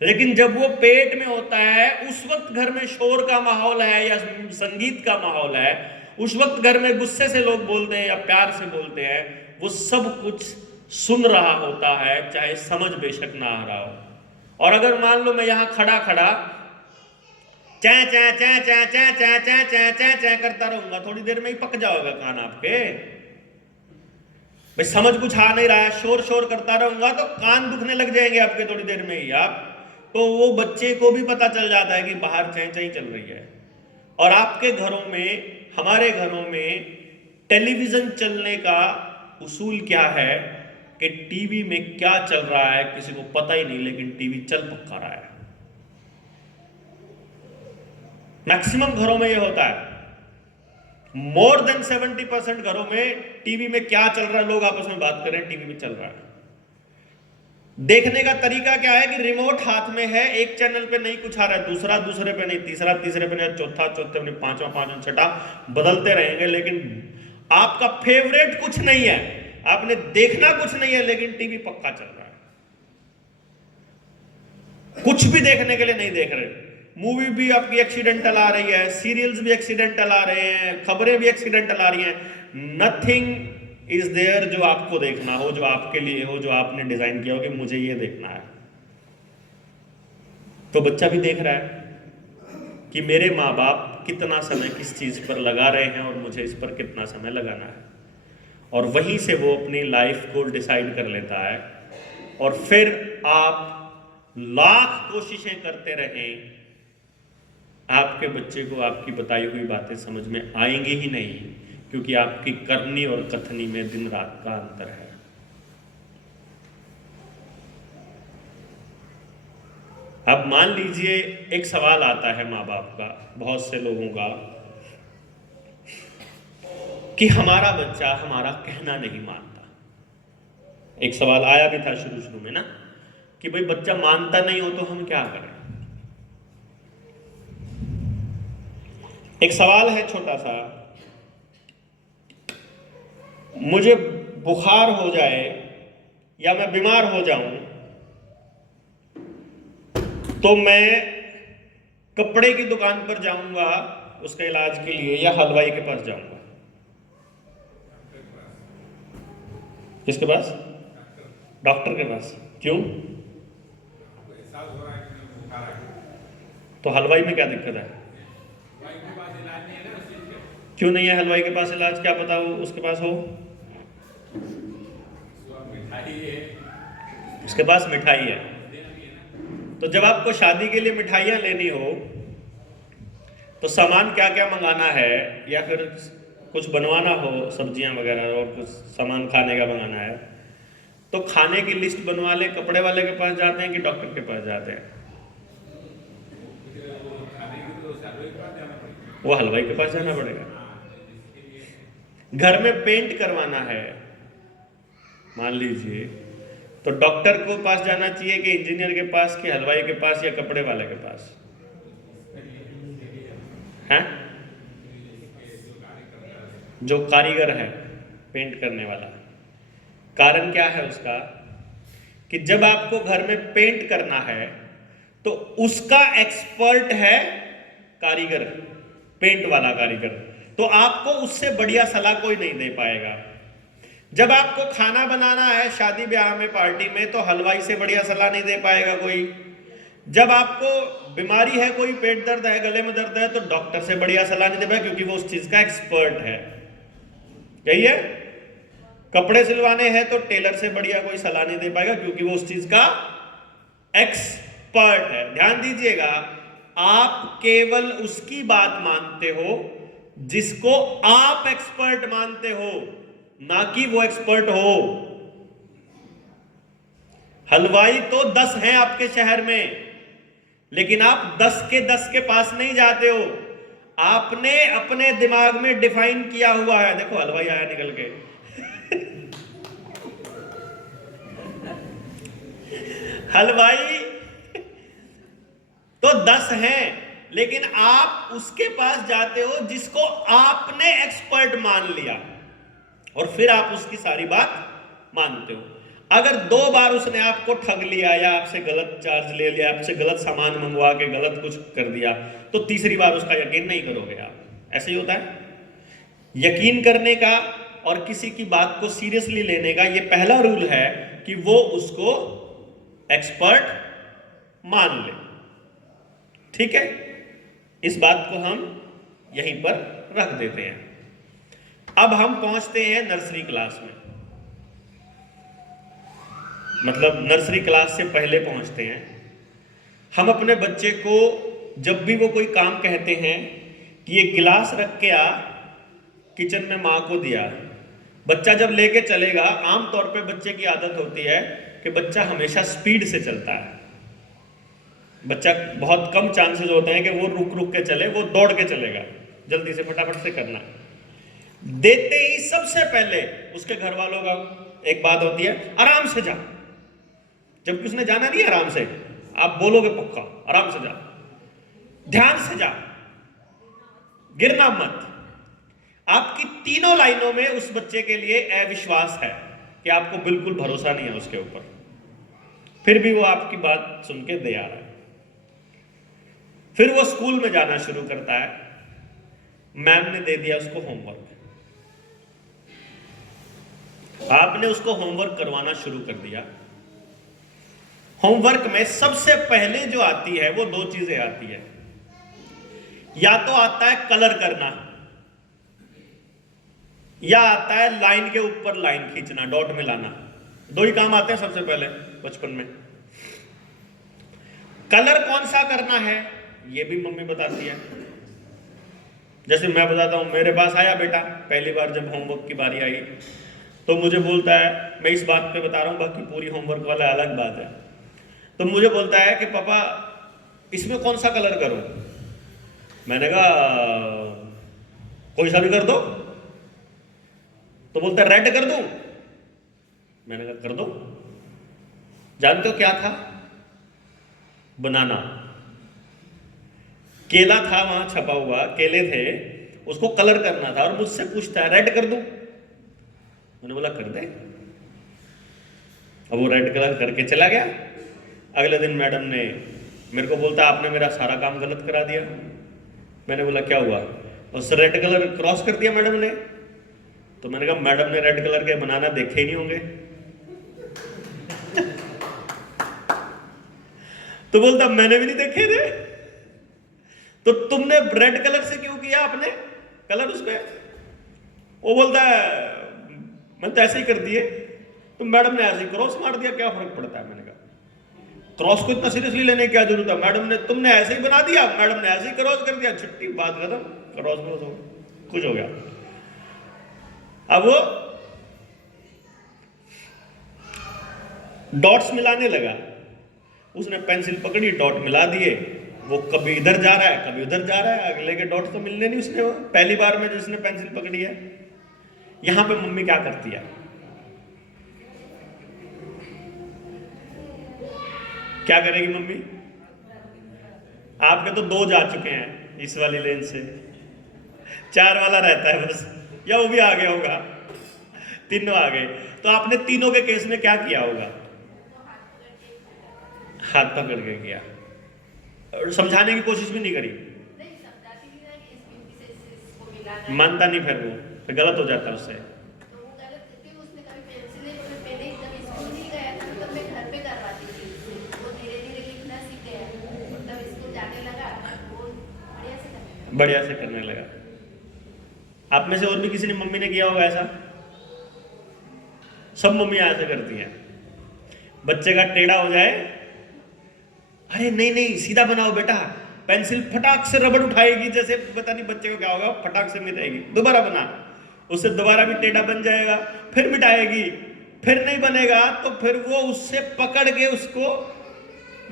लेकिन जब वो पेट में होता है उस वक्त घर में शोर का माहौल है या संगीत का माहौल है, उस वक्त घर में गुस्से से लोग बोलते हैं या प्यार से बोलते हैं, वो सब कुछ सुन रहा होता है, चाहे समझ बेशक ना आ रहा हो। और अगर मान लो मैं यहां खड़ा खड़ा चै चै चै चै चै चै चै चै चै चै करता रहूंगा, थोड़ी देर में ही पक जाओगे कान आपके। भाई समझ कुछ आ नहीं रहा है, शोर शोर करता रहूंगा तो कान दुखने लग जाएंगे आपके थोड़ी देर में ही। आप तो वो बच्चे को भी पता चल जाता है कि बाहर चै चै चल रही है। और आपके घरों में, हमारे घरों में टेलीविजन चलने का उसूल क्या है कि टीवी में क्या चल रहा है किसी को पता ही नहीं, लेकिन टीवी चल पक्का रहा है। मैक्सिमम घरों में यह होता है। मोर देन 70% घरों में टीवी में क्या चल रहा है, लोग आपस में बात करें, टीवी में चल रहा है। देखने का तरीका क्या है कि रिमोट हाथ में है, एक चैनल पे नहीं कुछ आ रहा है, दूसरा दूसरे पे नहीं, तीसरा तीसरे पे नहीं, चौथा चौथे पे नहीं, पांचवा छठा, बदलते रहेंगे, लेकिन आपका फेवरेट कुछ नहीं है, आपने देखना कुछ नहीं है, लेकिन टीवी पक्का चल रहा है। कुछ भी देखने के लिए नहीं देख रहे। मूवी भी आपकी एक्सीडेंटल आ रही है, सीरियल्स भी एक्सीडेंटल आ रहे हैं, खबरें भी एक्सीडेंटल आ रही हैं। नथिंग इज देयर जो आपको देखना हो, जो आपके लिए हो, जो आपने डिजाइन किया हो कि मुझे ये देखना है। तो बच्चा भी देख रहा है कि मेरे माँ बाप कितना समय किस चीज पर लगा रहे हैं और मुझे इस पर कितना समय लगाना है। और वहीं से वो अपनी लाइफ को डिसाइड कर लेता है। और फिर आप लाख कोशिशें करते रहें, आपके बच्चे को आपकी बताई हुई बातें समझ में आएंगी ही नहीं, क्योंकि आपकी करनी और कथनी में दिन रात का अंतर है। अब मान लीजिए एक सवाल आता है माँ बाप का, बहुत से लोगों का, कि हमारा बच्चा हमारा कहना नहीं मानता। एक सवाल आया भी था शुरू शुरू में ना, कि भाई बच्चा मानता नहीं हो तो हम क्या करें। एक सवाल है छोटा सा, मुझे बुखार हो जाए या मैं बीमार हो जाऊं तो मैं कपड़े की दुकान पर जाऊंगा उसके इलाज के लिए, या हलवाई के पास जाऊंगा? किसके पास? डॉक्टर के पास। क्यों? तो हलवाई में क्या दिक्कत है? क्यों नहीं है हलवाई के पास इलाज? क्या पता हो उसके पास हो, उसके पास मिठाई है। तो जब आपको शादी के लिए मिठाइयाँ लेनी हो तो सामान क्या क्या मंगाना है, या फिर कुछ बनवाना हो, सब्जियां वगैरह और कुछ सामान खाने का मंगाना है, तो खाने की लिस्ट बनवा ले, कपड़े वाले के पास जाते हैं कि डॉक्टर के पास जाते हैं? वो हलवाई के पास जाना पड़ेगा। घर में पेंट करवाना है मान लीजिए, तो डॉक्टर को पास जाना चाहिए कि इंजीनियर के पास, कि हलवाई के पास, या कपड़े वाले के पास? हैं? जो कारीगर है, पेंट करने वाला। कारण क्या है उसका? कि जब आपको घर में पेंट करना है तो उसका एक्सपर्ट है कारीगर, पेंट वाला कारीगर, तो आपको उससे बढ़िया सलाह कोई नहीं दे पाएगा। जब आपको खाना बनाना है शादी ब्याह में, पार्टी में, तो हलवाई से बढ़िया सलाह नहीं दे पाएगा कोई। जब आपको बीमारी है, कोई पेट दर्द है, गले में दर्द है, तो डॉक्टर से बढ़िया सलाह नहीं दे पाएगा, क्योंकि वो उस चीज का एक्सपर्ट है। यही है। कपड़े सिलवाने हैं तो टेलर से बढ़िया कोई सलाह नहीं दे पाएगा, क्योंकि वो उस चीज का एक्सपर्ट है। ध्यान दीजिएगा, आप केवल उसकी बात मानते हो जिसको आप एक्सपर्ट मानते हो, ना कि वो एक्सपर्ट हो। हलवाई तो 10 हैं आपके शहर में, लेकिन आप 10 के 10 के पास नहीं जाते हो। आपने अपने दिमाग में डिफाइन किया हुआ है। देखो हलवाई आया निकल के। हलवाई तो 10 हैं, लेकिन आप उसके पास जाते हो जिसको आपने एक्सपर्ट मान लिया, और फिर आप उसकी सारी बात मानते हो। अगर 2 बार उसने आपको ठग लिया, या आपसे गलत चार्ज ले लिया, आपसे गलत सामान मंगवा के गलत कुछ कर दिया, तो तीसरी बार उसका यकीन नहीं करोगे आप। ऐसे ही होता है। यकीन करने का और किसी की बात को सीरियसली लेने का ये पहला रूल है कि वो उसको एक्सपर्ट मान ले। ठीक है, इस बात को हम यहीं पर रख देते हैं। अब हम पहुंचते हैं नर्सरी क्लास में, मतलब नर्सरी क्लास से पहले पहुंचते हैं। हम अपने बच्चे को जब भी वो कोई काम कहते हैं कि ये गिलास रख के आ किचन में, माँ को दिया, बच्चा जब लेके चलेगा, आमतौर पे बच्चे की आदत होती है कि बच्चा हमेशा स्पीड से चलता है। बच्चा, बहुत कम चांसेस होते हैं कि वो रुक रुक के चले, वो दौड़ के चलेगा, जल्दी से फटाफट से करना। देते ही सबसे पहले उसके घर वालों का एक बात होती है, आराम से जा। जबकि उसने जाना नहीं है आराम से, आप बोलोगे पक्का आराम से जा, ध्यान से जा, गिरना मत। आपकी तीनों लाइनों में उस बच्चे के लिए अविश्वास है कि आपको बिल्कुल भरोसा नहीं है उसके ऊपर, फिर भी वो आपकी बात सुन के दे आ रहा है। फिर वो स्कूल में जाना शुरू करता है, मैम ने दे दिया उसको होमवर्क, आपने उसको होमवर्क करवाना शुरू कर दिया। होमवर्क में सबसे पहले जो आती है वो 2 चीजें आती है। या तो आता है कलर करना, या आता है लाइन के ऊपर लाइन खींचना, डॉट मिलाना। 2 ही काम आते हैं सबसे पहले बचपन में। कलर कौन सा करना है ये भी मम्मी बताती है। जैसे मैं बताता हूं, मेरे पास आया बेटा पहली बार जब होमवर्क की बारी आई, तो मुझे बोलता है, मैं इस बात पे बता रहा हूं, बाकी पूरी होमवर्क वाला अलग बात है। तो मुझे बोलता है कि पापा इसमें कौन सा कलर करूं? मैंने कहा कोई सा भी कर दो। तो बोलता है रेड कर दूं? मैंने कहा कर दो। जानते हो क्या था? बनाना। केला था वहां छपा हुआ, केले थे, उसको कलर करना था, और मुझसे पूछता है रेड कर दूं? मैंने बोला कर दे। अब वो रेड कलर करके चला गया। अगले दिन मैडम ने मेरे को बोलता, आपने मेरा सारा काम गलत करा दिया। मैंने बोला क्या हुआ? उस रेड कलर क्रॉस कर दिया मैडम ने। तो मैंने कहा मैडम ने रेड कलर के बनाना देखे ही नहीं होंगे। तो बोलता मैंने भी नहीं देखे थे। तो तुमने रेड कलर से क्यों किया आपने कलर उस पे? वो बोलता है मैंने तो ऐसे ही कर दिए। तो मैडम ने ऐसे ही क्रॉस मार दिया, क्या फर्क पड़ता है? मैंने कहा क्रॉस को इतना सीरियसली लेने की क्या जरूरत है? मैडम ने, तुमने ऐसे ही बना दिया, मैडम ने ऐसे ही क्रॉस कर दिया, छुट्टी, बात खत्म, क्रॉस क्रॉस हो गया, कुछ हो गया। अब वो डॉट्स मिलाने लगा, उसने पेंसिल पकड़ी, डॉट मिला दिए, वो कभी इधर जा रहा है, कभी उधर जा रहा है, अगले के डॉट तो मिलने नहीं उसने, वो पहली बार में जिसने पेंसिल पकड़ी है। यहां पे मम्मी क्या करती है, क्या करेगी मम्मी? आपके तो 2 जा चुके हैं इस वाली लेन से, 4 वाला रहता है बस, या वो भी आ गया होगा, 3 आ गए। तो आपने तीनों के केस में क्या किया होगा? हाथ पकड़ के किया, और समझाने की कोशिश भी नहीं करी। मानता नहीं, फिर गलत हो जाता उससे। बढ़िया से करने लगा। आप में से और भी किसी ने मम्मी ने किया होगा ऐसा? सब मम्मी ऐसा करती हैं। बच्चे का टेढ़ा हो जाए, अरे नहीं नहीं सीधा बनाओ बेटा, पेंसिल फटाक से रबड़ उठाएगी, जैसे पता नहीं बच्चे को क्या होगा, फटाक से मिटाएगी, दोबारा बना, उससे दोबारा भी टेढ़ा बन जाएगा, फिर मिटाएगी, फिर नहीं बनेगा तो फिर वो उससे पकड़ के उसको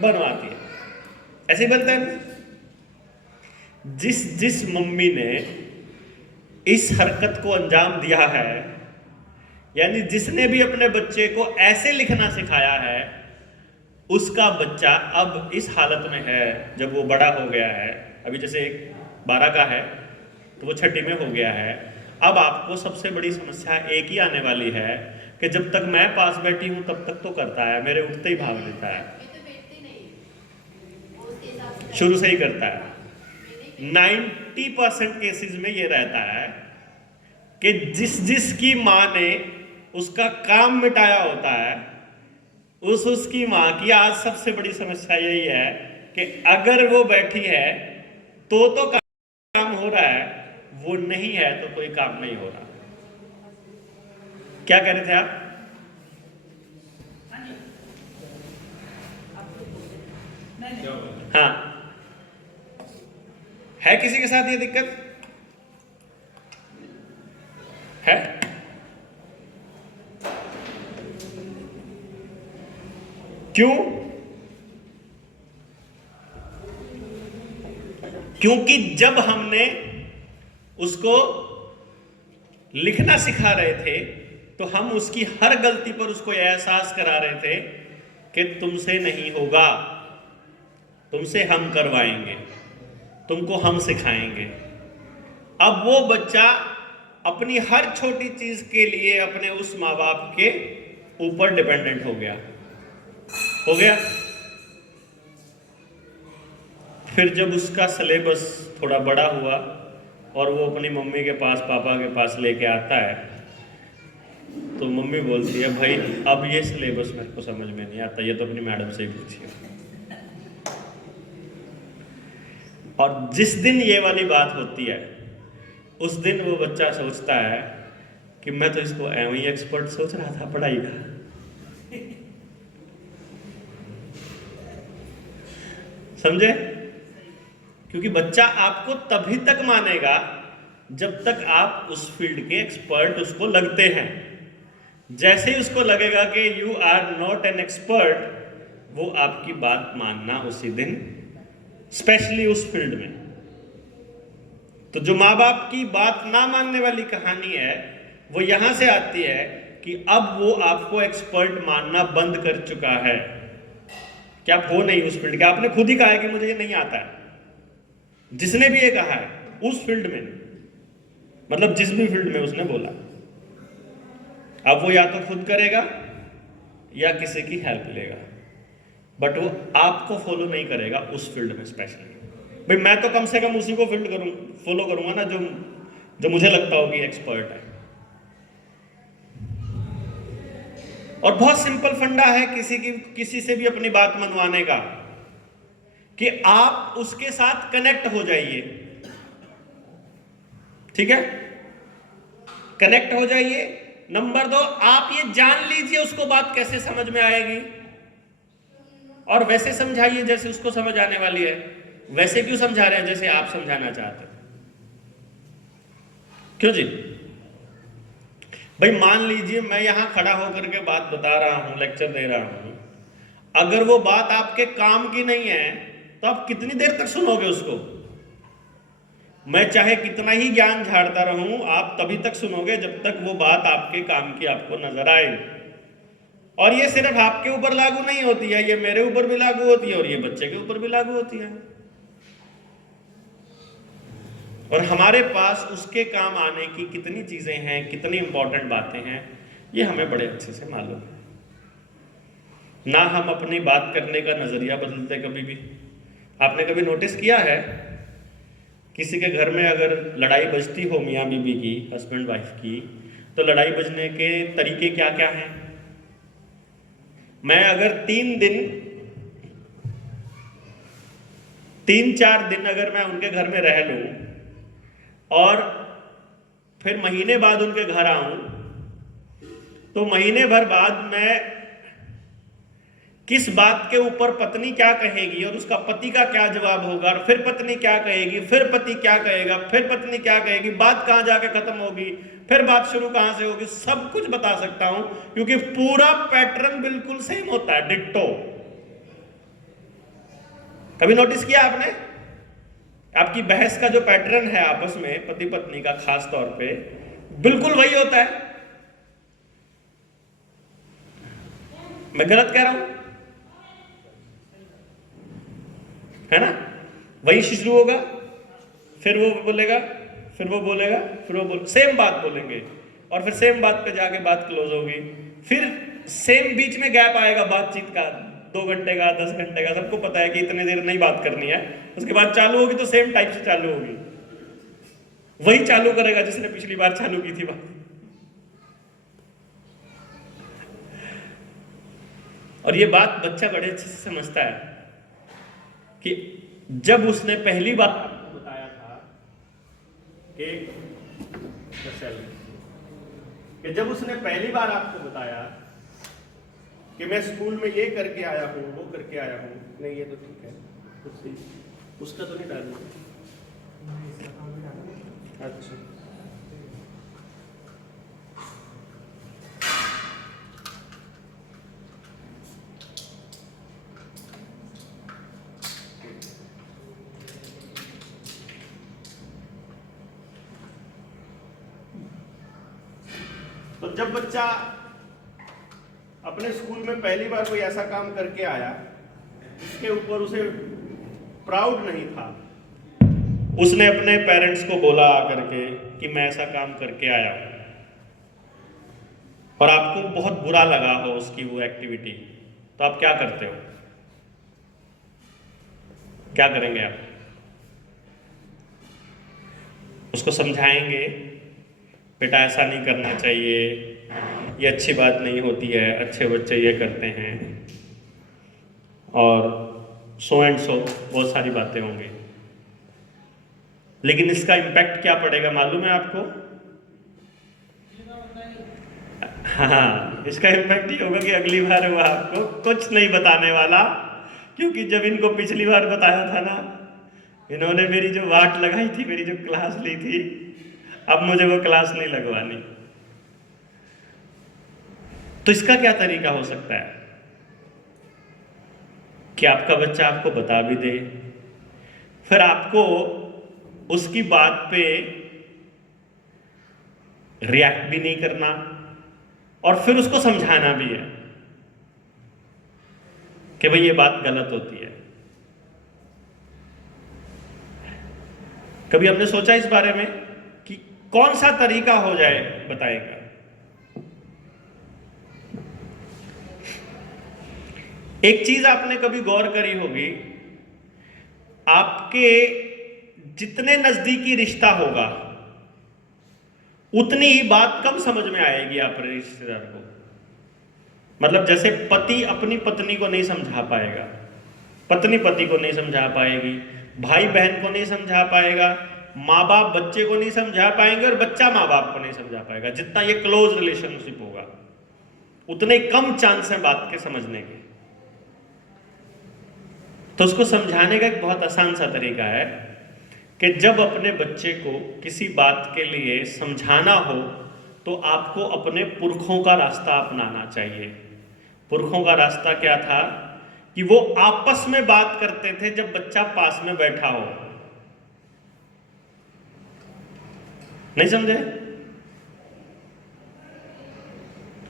बनवाती है। ऐसे ही बनता है। जिस मम्मी ने इस हरकत को अंजाम दिया है, यानी जिसने भी अपने बच्चे को ऐसे लिखना सिखाया है, उसका बच्चा अब इस हालत में है जब वो बड़ा हो गया है। अभी जैसे 12 का है तो वो 6ठी में हो गया है। अब आपको सबसे बड़ी समस्या एक ही आने वाली है कि जब तक मैं पास बैठी हूं तब तक तो करता है, मेरे उठते ही भाग लेता है, शुरू से ही करता है। 90% केसेस में ये रहता है कि जिसकी माँ ने उसका काम मिटाया होता है, उसकी माँ की आज सबसे बड़ी समस्या यही है कि अगर वो बैठी है तो काम हो रहा है, वो नहीं है तो कोई काम नहीं हो रहा। क्या कह रहे थे आप? हाँ, है किसी के साथ ये दिक्कत है? क्यों? क्योंकि जब हमने उसको लिखना सिखा रहे थे तो हम उसकी हर गलती पर उसको एहसास करा रहे थे कि तुमसे नहीं होगा, तुमसे हम करवाएंगे, तुमको हम सिखाएंगे। अब वो बच्चा अपनी हर छोटी चीज के लिए अपने उस माँ बाप के ऊपर डिपेंडेंट हो गया। फिर जब उसका सिलेबस थोड़ा बड़ा हुआ और वो अपनी मम्मी के पास, पापा के पास लेके आता है, तो मम्मी बोलती है भाई अब ये सिलेबस मेरे को समझ में नहीं आता, ये तो अपनी मैडम से ही पूछिए। और जिस दिन ये वाली बात होती है उस दिन वो बच्चा सोचता है कि मैं तो इसको एवं ही एक्सपर्ट सोच रहा था पढ़ाई का। समझे? क्योंकि बच्चा आपको तभी तक मानेगा जब तक आप उस फील्ड के एक्सपर्ट उसको लगते हैं। जैसे ही उसको लगेगा कि you are not an expert, वो आपकी बात मानना उसी दिन, स्पेशली उस फील्ड में। तो जो माँ बाप की बात ना मानने वाली कहानी है वो यहां से आती है कि अब वो आपको एक्सपर्ट मानना बंद कर चुका है कि आप हो नहीं उस फील्ड के। आपने खुद ही कहा है कि मुझे ये नहीं आता है। जिसने भी ये कहा है उस फील्ड में, मतलब जिस भी फील्ड में उसने बोला, अब वो या तो खुद करेगा या किसी की हेल्प लेगा, बट वो आपको फॉलो नहीं करेगा उस फील्ड में। स्पेशली भाई मैं तो कम से कम उसी को फॉलो करूंगा ना जो मुझे लगता हो कि एक्सपर्ट है। और बहुत सिंपल फंडा है किसी से भी अपनी बात मनवाने का कि आप उसके साथ कनेक्ट हो जाइए। ठीक है, कनेक्ट हो जाइए। नंबर 2, आप ये जान लीजिए उसको बात कैसे समझ में आएगी और वैसे समझाइए जैसे उसको समझ आने वाली है। वैसे क्यों समझा रहे हैं? जैसे आप समझाना चाहते हैं। क्यों जी? भाई मान लीजिए मैं यहां खड़ा होकर के बात बता रहा हूं, लेक्चर दे रहा हूं, अगर वो बात आपके काम की नहीं है तो आप कितनी देर तक सुनोगे उसको? मैं चाहे कितना ही ज्ञान झाड़ता रहूं, आप तभी तक सुनोगे जब तक वो बात आपके काम की आपको नजर आए। और ये सिर्फ आपके ऊपर लागू नहीं होती है, ये मेरे ऊपर भी लागू होती है और ये बच्चे के ऊपर भी लागू होती है। और हमारे पास उसके काम आने की कितनी चीजें हैं, कितनी इंपॉर्टेंट बातें हैं, ये हमें बड़े अच्छे से मालूम है। ना हम अपनी बात करने का नजरिया बदलते कभी भी। आपने कभी नोटिस किया है किसी के घर में अगर लड़ाई बजती हो मियाँ बीबी की, हस्बैंड वाइफ की, तो लड़ाई बजने के तरीके क्या क्या हैं? मैं अगर 3-4 दिन अगर मैं उनके घर में रह लूं और फिर महीने बाद उनके घर आऊं, तो महीने भर बाद मैं किस बात के ऊपर पत्नी क्या कहेगी और उसका पति का क्या जवाब होगा, और फिर पत्नी क्या कहेगी, फिर पति क्या कहेगा, फिर पत्नी क्या कहेगी, बात कहां जाके खत्म होगी, फिर बात शुरू कहां से होगी, सब कुछ बता सकता हूं, क्योंकि पूरा पैटर्न बिल्कुल सेम होता है, डिट्टो। कभी नोटिस किया आपने? आपकी बहस का जो पैटर्न है आपस में पति पत्नी का, खास तौर पे बिल्कुल वही होता है। मैं गलत कह रहा हूं? है ना? वही शुरू होगा, फिर वो बोलेगा, फिर वो बोलेगा, फिर वो सेम बात बोलेंगे, और फिर सेम बात पे जाके बात क्लोज होगी। फिर सेम बीच में गैप आएगा बातचीत का, 2 घंटे का, 10 घंटे का। सबको पता है कि इतने देर नहीं बात करनी है। उसके बाद चालू होगी तो सेम टाइप से चालू होगी, वही चालू करेगा जिसने पिछली बार चालू की थी बात। और ये बात बच्चा बड़े अच्छे से समझता है कि जब उसने पहली बार आपको बताया था कि जब उसने पहली बार आपको बताया कि मैं स्कूल में ये करके आया हूं, वो करके आया हूं, नहीं ये तो ठीक है, उसका तो नहीं डालना। अच्छा, तो जब बच्चा अपने स्कूल में पहली बार कोई ऐसा काम करके आया उसके ऊपर उसे प्राउड नहीं था, उसने अपने पेरेंट्स को बोला आकर के कि मैं ऐसा काम करके आया हूं, और आपको बहुत बुरा लगा हो उसकी वो एक्टिविटी, तो आप क्या करते हो? क्या करेंगे आप? उसको समझाएंगे, बेटा ऐसा नहीं करना चाहिए, ये अच्छी बात नहीं होती है, अच्छे बच्चे ये करते हैं, और सो एंड सो बहुत सारी बातें होंगी। लेकिन इसका इम्पैक्ट क्या पड़ेगा मालूम है आपको? हाँ, इसका इम्पैक्ट ये होगा कि अगली बार वो आपको कुछ नहीं बताने वाला, क्योंकि जब इनको पिछली बार बताया था ना, इन्होंने मेरी जो वाट लगाई थी, मेरी जो क्लास ली थी, अब मुझे वो क्लास नहीं लगवानी। तो इसका क्या तरीका हो सकता है कि आपका बच्चा आपको बता भी दे, फिर आपको उसकी बात पे रिएक्ट भी नहीं करना, और फिर उसको समझाना भी है कि भाई ये बात गलत होती है। कभी आपने सोचा इस बारे में कि कौन सा तरीका हो जाए बताएगा? एक चीज आपने कभी गौर करी होगी, आपके जितने नजदीकी रिश्ता होगा उतनी ही बात कम समझ में आएगी अपने रिश्तेदार को। मतलब जैसे पति अपनी पत्नी को नहीं समझा पाएगा, पत्नी पति को नहीं समझा पाएगी, भाई बहन को नहीं समझा पाएगा, माँ बाप बच्चे को नहीं समझा पाएंगे, और बच्चा माँ बाप को नहीं समझा पाएगा। जितना ये क्लोज रिलेशनशिप होगा उतने कम चांस है बात के समझने के। तो उसको समझाने का एक बहुत आसान सा तरीका है कि जब अपने बच्चे को किसी बात के लिए समझाना हो तो आपको अपने पुरखों का रास्ता अपनाना चाहिए। पुरखों का रास्ता क्या था कि वो आपस में बात करते थे जब बच्चा पास में बैठा हो। नहीं समझे?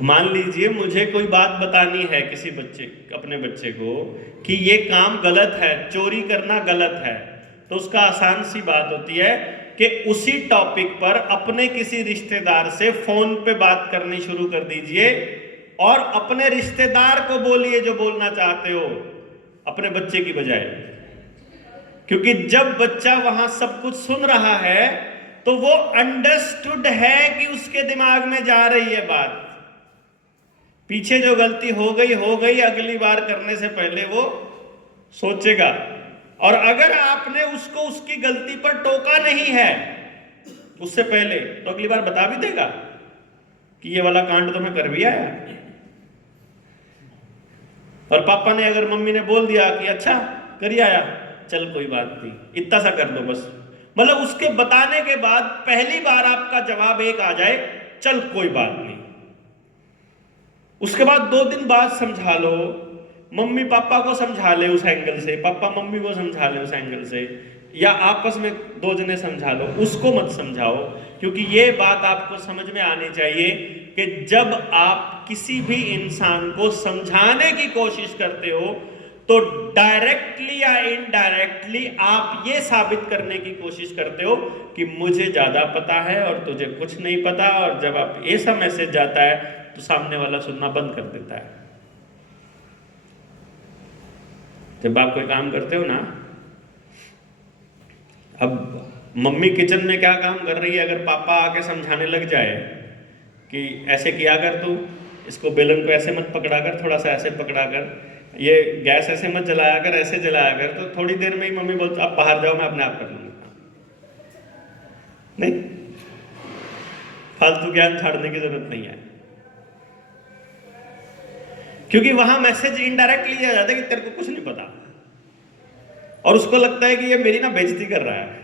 मान लीजिए मुझे कोई बात बतानी है किसी बच्चे, अपने बच्चे को, कि ये काम गलत है, चोरी करना गलत है, तो उसका आसान सी बात होती है कि उसी टॉपिक पर अपने किसी रिश्तेदार से फोन पे बात करनी शुरू कर दीजिए और अपने रिश्तेदार को बोलिए जो बोलना चाहते हो, अपने बच्चे की बजाय। क्योंकि जब बच्चा वहां सब कुछ सुन रहा है तो वो अंडरस्टूड है कि उसके दिमाग में जा रही है बात। पीछे जो गलती हो गई, अगली बार करने से पहले वो सोचेगा। और अगर आपने उसको उसकी गलती पर टोका नहीं है उससे पहले, तो अगली बार बता भी देगा कि ये वाला कांड तो मैं कर भी आया। और पापा ने अगर मम्मी ने बोल दिया कि अच्छा कर आया, चल कोई बात नहीं, इतना सा कर दो बस, मतलब उसके बताने के बाद पहली बार आपका जवाब एक आ जाए, चल कोई बात नहीं। उसके बाद 2 दिन बाद समझा लो, मम्मी पापा को समझा ले उस एंगल से, पापा मम्मी को समझा ले उस एंगल से, या आपस में 2 जने समझा लो, उसको मत समझाओ। क्योंकि ये बात आपको समझ में आनी चाहिए कि जब आप किसी भी इंसान को समझाने की कोशिश करते हो तो डायरेक्टली या इनडायरेक्टली आप ये साबित करने की कोशिश करते हो कि मुझे ज्यादा पता है और तुझे कुछ नहीं पता। और जब आप ऐसा मैसेज जाता है तो सामने वाला सुनना बंद कर देता है। जब आप कोई काम करते हो ना, अब मम्मी किचन में क्या काम कर रही है, अगर पापा आके समझाने लग जाए कि ऐसे किया कर, तू इसको बेलन को ऐसे मत पकड़ा कर, थोड़ा सा ऐसे पकड़ा कर, ये गैस ऐसे मत जलाया कर, ऐसे जलाया कर, तो थोड़ी देर में ही मम्मी बोलती आप बाहर जाओ, मैं अपने आप कर लूंगा। नहीं, फालतू ज्ञान छाड़ने की जरूरत नहीं है। क्योंकि वहां मैसेज इनडायरेक्टली आ जाता है कि तेरे को कुछ नहीं पता, और उसको लगता है कि ये मेरी ना बेइज्जती कर रहा है,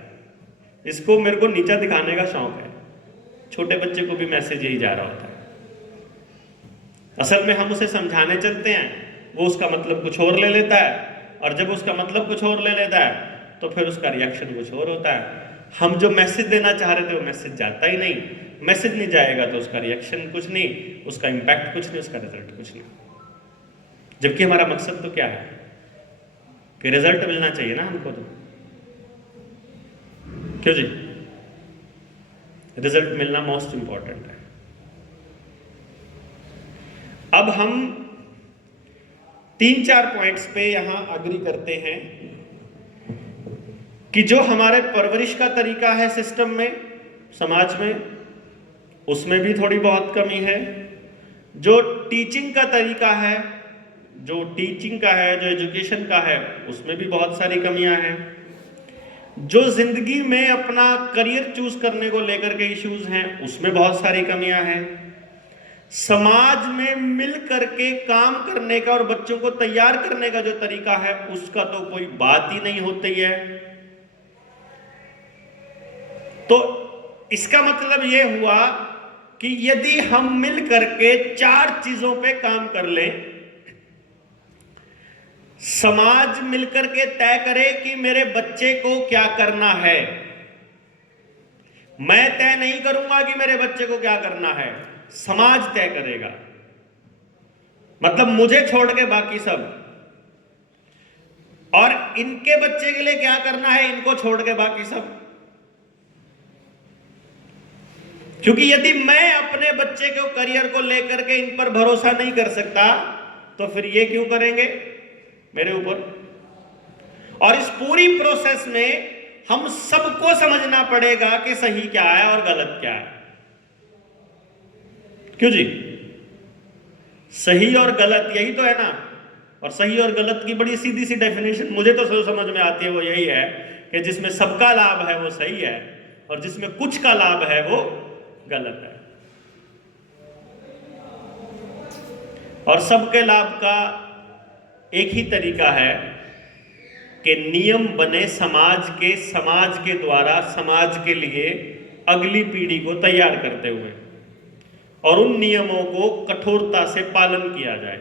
इसको मेरे को नीचा दिखाने का शौक है। छोटे बच्चे को भी मैसेज यही जा रहा होता है। असल में हम उसे समझाने चलते हैं, वो उसका मतलब कुछ और ले लेता है, और जब उसका मतलब कुछ और ले लेता है तो फिर उसका रिएक्शन कुछ और होता है। हम जो मैसेज देना चाह रहे थे वो मैसेज जाता ही नहीं, मैसेज नहीं जाएगा तो उसका रिएक्शन कुछ नहीं, उसका इंपैक्ट कुछ नहीं, उसका रिजल्ट कुछ नहीं। जबकि हमारा मकसद तो क्या है कि रिजल्ट मिलना चाहिए ना हमको, तो क्यों जी? रिजल्ट मिलना मोस्ट इंपॉर्टेंट है। अब हम 3-4 पॉइंट्स पे यहां अग्री करते हैं कि जो हमारे परवरिश का तरीका है सिस्टम में, समाज में, उसमें भी थोड़ी बहुत कमी है। जो टीचिंग का तरीका है, जो टीचिंग का है, जो एजुकेशन का है, उसमें भी बहुत सारी कमियां हैं। जो जिंदगी में अपना करियर चूज करने को लेकर के इश्यूज हैं, उसमें बहुत सारी कमियां हैं। समाज में मिल करके काम करने का और बच्चों को तैयार करने का जो तरीका है, उसका तो कोई बात ही नहीं होती है। तो इसका मतलब यह हुआ कि यदि हम मिल करके 4 चीजों पे काम कर लें, समाज मिलकर के तय करे कि मेरे बच्चे को क्या करना है, मैं तय नहीं करूंगा कि मेरे बच्चे को क्या करना है, समाज तय करेगा। मतलब मुझे छोड़ के बाकी सब, और इनके बच्चे के लिए क्या करना है, इनको छोड़ के बाकी सब। क्योंकि यदि मैं अपने बच्चे के करियर को लेकर के इन पर भरोसा नहीं कर सकता तो फिर ये क्यों करेंगे मेरे ऊपर। और इस पूरी प्रोसेस में हम सबको समझना पड़ेगा कि सही क्या है और गलत क्या है। क्यों जी? सही और गलत यही तो है ना। और सही और गलत की बड़ी सीधी सी डेफिनेशन मुझे तो समझ में आती है, वो यही है कि जिसमें सबका लाभ है वो सही है, और जिसमें कुछ का लाभ है वो गलत है। और सबके लाभ का एक ही तरीका है कि नियम बने समाज के द्वारा, समाज के लिए अगली पीढ़ी को तैयार करते हुए, और उन नियमों को कठोरता से पालन किया जाए।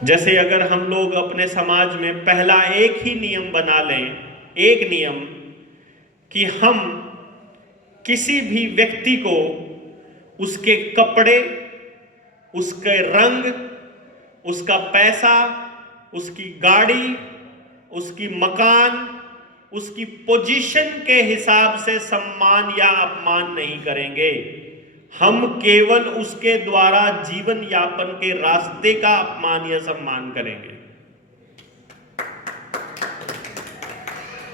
जैसे अगर हम लोग अपने समाज में पहला एक ही नियम बना लें, एक नियम, कि हम किसी भी व्यक्ति को उसके कपड़े, उसके रंग, उसका पैसा, उसकी गाड़ी, उसकी मकान, उसकी पोजीशन के हिसाब से सम्मान या अपमान नहीं करेंगे। हम केवल उसके द्वारा जीवन यापन के रास्ते का अपमान या सम्मान करेंगे।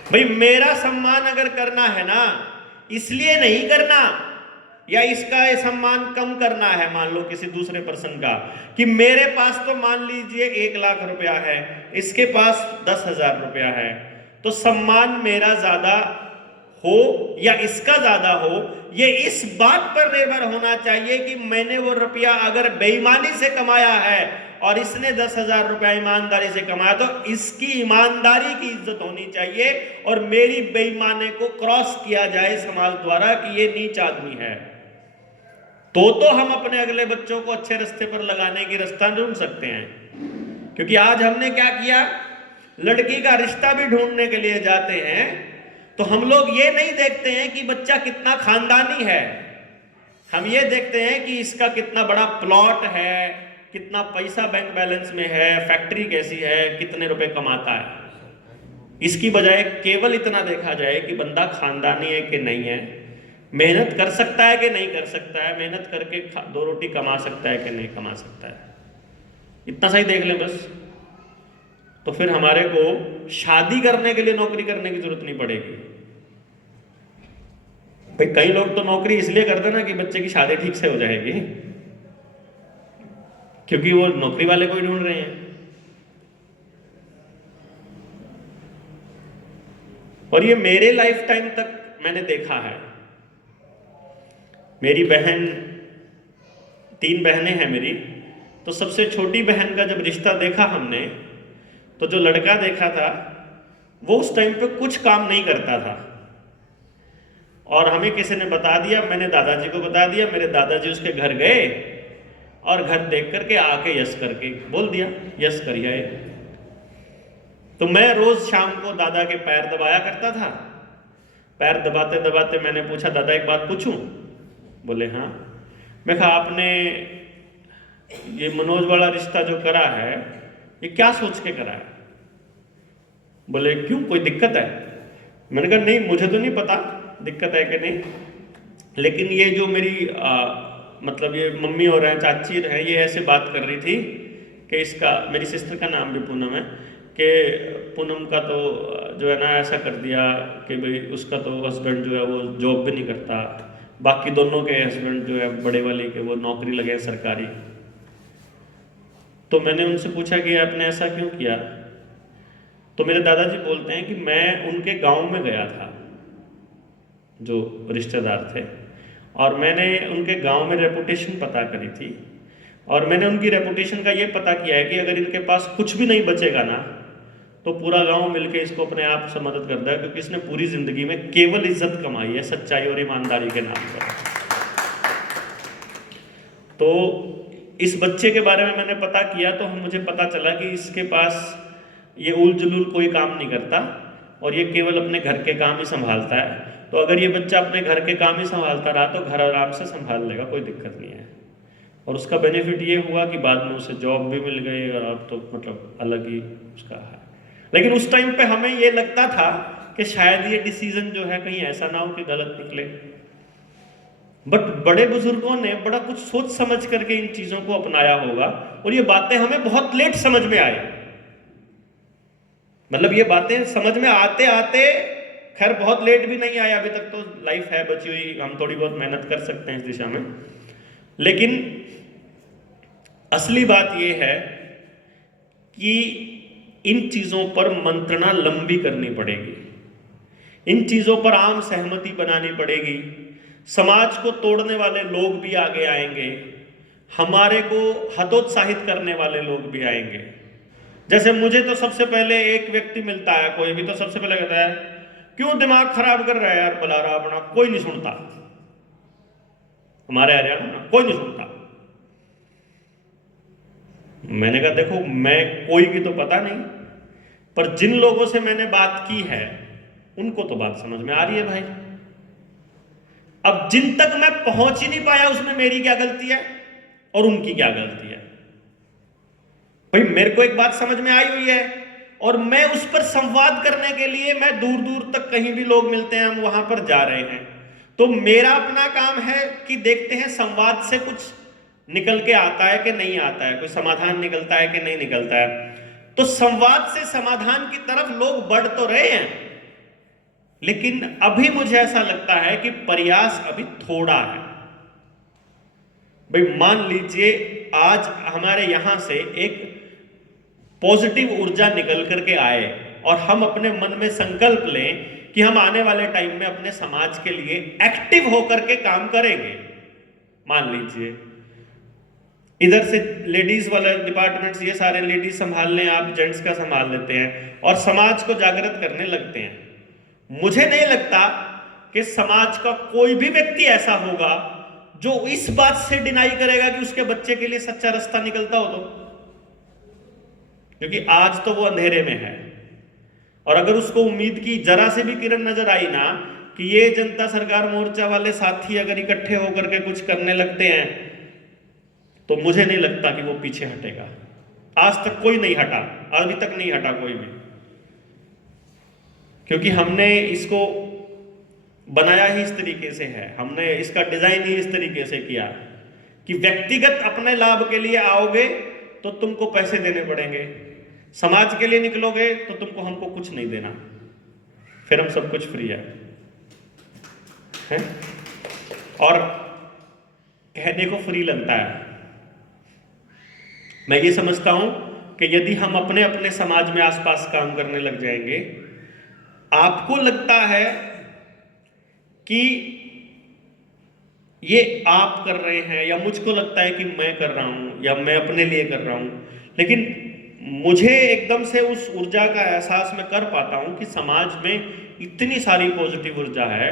भाई मेरा सम्मान अगर करना है ना, इसलिए नहीं करना या इसका सम्मान कम करना है, मान लो किसी दूसरे पर्सन का, कि मेरे पास तो मान लीजिए 1 लाख रुपया है, इसके पास 10,000 रुपया है, तो सम्मान मेरा ज्यादा हो या इसका ज्यादा हो, ये इस बात पर निर्भर होना चाहिए कि मैंने वो रुपया अगर बेईमानी से कमाया है और इसने 10,000 रुपया ईमानदारी से कमाया, तो इसकी ईमानदारी की इज्जत होनी चाहिए और मेरी बेईमानी को क्रॉस किया जाए समाज द्वारा कि ये नीच आदमी है। तो हम अपने अगले बच्चों को अच्छे रास्ते पर लगाने की रास्ता ढूंढ सकते हैं। क्योंकि आज हमने क्या किया, लड़की का रिश्ता भी ढूंढने के लिए जाते हैं तो हम लोग ये नहीं देखते हैं कि बच्चा कितना खानदानी है, हम ये देखते हैं कि इसका कितना बड़ा प्लॉट है, कितना पैसा बैंक बैलेंस में है, फैक्ट्री कैसी है, कितने रुपए कमाता है। इसकी बजाय केवल इतना देखा जाए कि बंदा खानदानी है कि नहीं है, मेहनत कर सकता है कि नहीं कर सकता है, मेहनत करके 2 रोटी कमा सकता है कि नहीं कमा सकता है, इतना सही देख लें बस। तो फिर हमारे को शादी करने के लिए नौकरी करने की जरूरत नहीं पड़ेगी। भाई कई लोग तो नौकरी इसलिए करते ना कि बच्चे की शादी ठीक से हो जाएगी, क्योंकि वो नौकरी वाले को ही ढूंढ रहे हैं। और ये मेरे लाइफ टाइम तक मैंने देखा है। मेरी बहन, 3 बहनें हैं मेरी, तो सबसे छोटी बहन का जब रिश्ता देखा हमने, तो जो लड़का देखा था वो उस टाइम पे कुछ काम नहीं करता था और हमें किसी ने बता दिया, मैंने दादाजी को बता दिया, मेरे दादाजी उसके घर गए और घर देख करके आके यस करके बोल दिया, यस करिए। तो मैं रोज शाम को दादा के पैर दबाया करता था। पैर दबाते दबाते मैंने पूछा, दादा एक बात पूछूं? बोले हाँ। मैं कहा आपने ये मनोज वाला रिश्ता जो करा है ये क्या सोच के करा है? बोले क्यों, कोई दिक्कत है? मैंने कहा नहीं, मुझे तो नहीं पता दिक्कत है कि नहीं, लेकिन ये जो मेरी मतलब ये मम्मी और हैं, चाची हैं, ये ऐसे बात कर रही थी कि इसका, मेरी सिस्टर का नाम भी पूनम है, कि पूनम का तो जो है ना ऐसा कर दिया कि भाई उसका तो हस्बैंड जो है वो जॉब भी नहीं करता, बाकी दोनों के हस्बैंड जो है बड़े वाले के वो नौकरी लगे सरकारी। तो मैंने उनसे पूछा कि आपने ऐसा क्यों किया? तो मेरे दादाजी बोलते हैं कि मैं उनके गांव में गया था, जो रिश्तेदार थे, और मैंने उनके गांव में रेपुटेशन पता करी थी और मैंने उनकी रेपुटेशन का ये पता किया है कि अगर इनके पास कुछ भी नहीं बचेगा ना तो पूरा गांव मिलके इसको अपने आप से मदद करता है, क्योंकि इसने पूरी जिंदगी में केवल इज्जत कमाई है सच्चाई और ईमानदारी के नाम पर। तो इस बच्चे के बारे में मैंने पता किया तो मुझे पता चला कि इसके पास ये उल जुलूल कोई काम नहीं करता और ये केवल अपने घर के काम ही संभालता है। तो अगर ये बच्चा अपने घर के काम ही संभालता रहा तो घर आराम से संभाल लेगा, कोई दिक्कत नहीं है। और उसका बेनिफिट ये हुआ कि बाद में उसे जॉब भी मिल गई और अब तो मतलब अलग ही उसका है। लेकिन उस टाइम पे हमें ये लगता था कि शायद ये डिसीजन जो है कहीं ऐसा ना हो कि गलत निकले, बट बड़े बुजुर्गों ने बड़ा कुछ सोच समझ करके इन चीजों को अपनाया होगा और ये बातें हमें बहुत लेट समझ में आई। मतलब ये बातें समझ में आते आते, खैर बहुत लेट भी नहीं आया, अभी तक तो लाइफ है बची हुई, हम थोड़ी बहुत मेहनत कर सकते हैं इस दिशा में। लेकिन असली बात यह है कि इन चीजों पर मंत्रणा लंबी करनी पड़ेगी, इन चीजों पर आम सहमति बनानी पड़ेगी। समाज को तोड़ने वाले लोग भी आगे आएंगे, हमारे को हतोत्साहित करने वाले लोग भी आएंगे। जैसे मुझे तो सबसे पहले एक व्यक्ति मिलता है, कोई भी, तो सबसे पहले कहता है क्यों दिमाग खराब कर रहा है यार, बुला रहा अपना, कोई नहीं सुनता। हमारे हरियाणा में कोई नहीं सुनता। मैंने कहा देखो, मैं कोई की तो पता नहीं, पर जिन लोगों से मैंने बात की है उनको तो बात समझ में आ रही है भाई। अब जिन तक मैं पहुंच ही नहीं पाया उसमें मेरी क्या गलती है और उनकी क्या गलती है? भाई मेरे को एक बात समझ में आई हुई है और मैं उस पर संवाद करने के लिए मैं दूर दूर तक, कहीं भी लोग मिलते हैं हम वहां पर जा रहे हैं। तो मेरा अपना काम है कि देखते हैं संवाद से कुछ निकल के आता है कि नहीं आता है, कोई समाधान निकलता है कि नहीं निकलता है। तो संवाद से समाधान की तरफ लोग बढ़ तो रहे हैं, लेकिन अभी मुझे ऐसा लगता है कि प्रयास अभी थोड़ा है। भाई मान लीजिए आज हमारे यहां से एक पॉजिटिव ऊर्जा निकल करके आए और हम अपने मन में संकल्प लें कि हम आने वाले टाइम में अपने समाज के लिए एक्टिव होकर के काम करेंगे। मान लीजिए इधर से लेडीज वाले डिपार्टमेंट्स, ये सारे लेडीज संभाल लें, आप जेंट्स का संभाल लेते हैं और समाज को जागृत करने लगते हैं। मुझे नहीं लगता कि समाज का कोई भी व्यक्ति ऐसा होगा जो इस बात से डिनाई करेगा कि उसके बच्चे के लिए सच्चा रास्ता निकलता हो, तो क्योंकि आज तो वो अंधेरे में है। और अगर उसको उम्मीद की जरा से भी किरण नजर आई ना कि ये जनता सरकार मोर्चा वाले साथी अगर इकट्ठे होकर के कुछ करने लगते हैं, तो मुझे नहीं लगता कि वो पीछे हटेगा। आज तक कोई नहीं हटा, अभी तक नहीं हटा कोई भी, क्योंकि हमने इसको बनाया ही इस तरीके से है, हमने इसका डिजाइन ही इस तरीके से किया कि व्यक्तिगत अपने लाभ के लिए आओगे तो तुमको पैसे देने पड़ेंगे, समाज के लिए निकलोगे तो तुमको हमको कुछ नहीं देना, फिर हम सब कुछ फ्री है? और कहने को फ्री लगता है। मैं ये समझता हूं कि यदि हम अपने अपने समाज में आसपास काम करने लग जाएंगे, आपको लगता है कि ये आप कर रहे हैं या मुझको लगता है कि मैं कर रहा हूं या मैं अपने लिए कर रहा हूं, लेकिन मुझे एकदम से उस ऊर्जा का एहसास मैं कर पाता हूं कि समाज में इतनी सारी पॉजिटिव ऊर्जा है,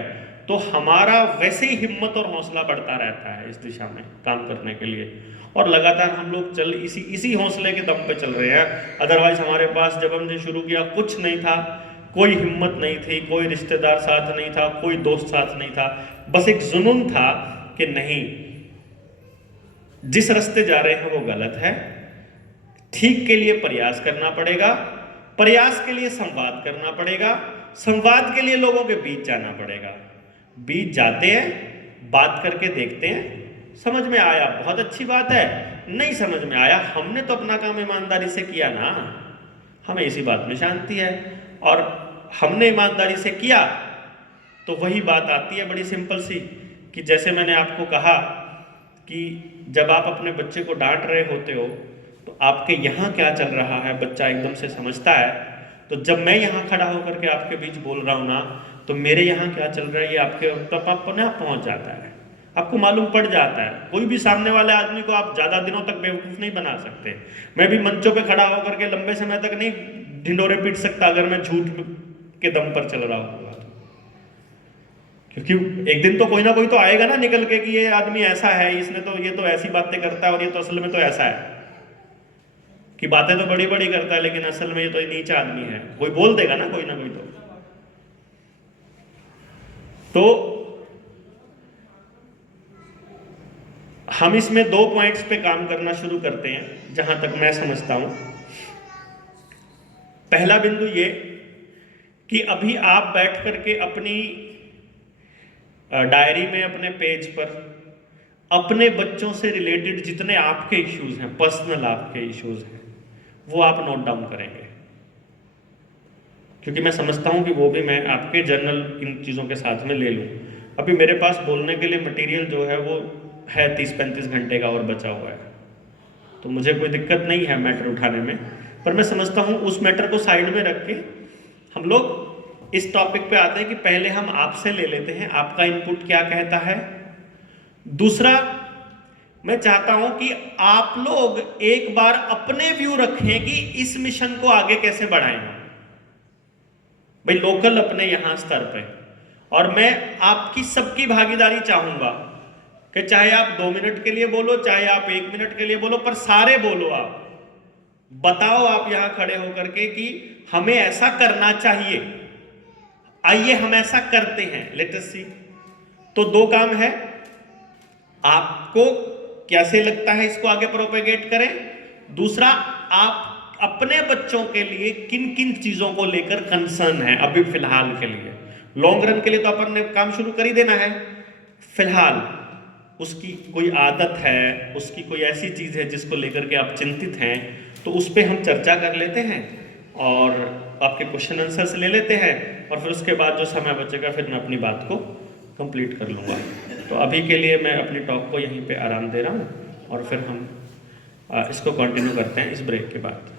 तो हमारा वैसे ही हिम्मत और हौसला बढ़ता रहता है इस दिशा में काम करने के लिए। और लगातार हम लोग चल इसी हौसले के दम पे चल रहे हैं। अदरवाइज हमारे पास जब हमने शुरू किया कुछ नहीं था, कोई हिम्मत नहीं थी, कोई रिश्तेदार साथ नहीं था, कोई दोस्त साथ नहीं था, बस एक जुनून था कि नहीं, जिस रास्ते जा रहे हैं वो गलत है, ठीक के लिए प्रयास करना पड़ेगा, प्रयास के लिए संवाद करना पड़ेगा, संवाद के लिए लोगों के बीच जाना पड़ेगा। बीच जाते हैं, बात करके देखते हैं, समझ में आया बहुत अच्छी बात है, नहीं समझ में आया हमने तो अपना काम ईमानदारी से किया ना, हमें इसी बात में शांति है। और हमने ईमानदारी से किया तो वही बात आती है बड़ी सिंपल सी, कि जैसे मैंने आपको कहा कि जब आप अपने बच्चे को डांट रहे होते हो तो आपके यहाँ क्या चल रहा है बच्चा एकदम से समझता है। तो जब मैं यहाँ खड़ा होकर के आपके बीच बोल रहा हूँ ना, तो मेरे यहाँ क्या चल रहा है ये आपके अपने आप पहुँच जाता है, आपको मालूम पड़ जाता है। कोई भी सामने वाले आदमी को आप ज़्यादा दिनों तक बेवकूफ़ नहीं बना सकते। मैं भी मंचों पे खड़ा होकर के लंबे समय तक नहीं ढिंडोरे पीट सकता अगर मैं झूठ के दम पर चल रहा हूँ, क्योंकि एक दिन तो कोई ना कोई तो आएगा ना निकल के कि ये आदमी ऐसा है, इसने तो ये तो ऐसी बातें करता है और ये तो असल में तो ऐसा है, कि बातें तो बड़ी बड़ी करता है लेकिन असल में ये तो नीचा आदमी है। कोई बोल देगा ना कोई ना कोई तो हम इसमें 2 पॉइंट्स पे काम करना शुरू करते हैं जहां तक मैं समझता हूं। पहला बिंदु ये कि अभी आप बैठ करके अपनी डायरी में, अपने पेज पर अपने बच्चों से रिलेटेड जितने आपके इश्यूज हैं, पर्सनल आपके इश्यूज हैं, वो आप नोट डाउन करेंगे, क्योंकि मैं समझता हूं कि वो भी मैं आपके जर्नल इन चीज़ों के साथ में ले लूं। अभी मेरे पास बोलने के लिए मटेरियल जो है वो है 30-35 घंटे का और बचा हुआ है, तो मुझे कोई दिक्कत नहीं है मैटर उठाने में, पर मैं समझता हूँ उस मैटर को साइड में रख के हम लोग इस टॉपिक पे आते हैं कि पहले हम आपसे ले लेते हैं, आपका इनपुट क्या कहता है। दूसरा, मैं चाहता हूं कि आप लोग एक बार अपने व्यू रखें कि इस मिशन को आगे कैसे बढ़ाएं, भाई लोकल अपने यहां स्तर पे। और मैं आपकी सबकी भागीदारी चाहूंगा कि चाहे आप 2 मिनट के लिए बोलो, चाहे आप 1 मिनट के लिए बोलो, पर सारे बोलो आप, बताओ आप यहां खड़े होकर के कि हमें ऐसा करना चाहिए, आइए हम ऐसा करते हैं, लेट अस सी। तो दो काम है, आपको कैसे लगता है इसको आगे प्रोपेगेट करें, दूसरा आप अपने बच्चों के लिए किन किन चीजों को लेकर कंसर्न है अभी फिलहाल के लिए। लॉन्ग रन के लिए तो अपन ने काम शुरू कर ही देना है, फिलहाल उसकी कोई आदत है, उसकी कोई ऐसी चीज है जिसको लेकर के आप चिंतित हैं, तो उस पर हम चर्चा कर लेते हैं और आपके क्वेश्चन आंसर्स ले लेते हैं, और फिर उसके बाद जो समय बचेगा फिर मैं अपनी बात को कंप्लीट कर लूँगा। तो अभी के लिए मैं अपनी टॉक को यहीं पे आराम दे रहा हूँ और फिर हम इसको कंटिन्यू करते हैं इस ब्रेक के बाद।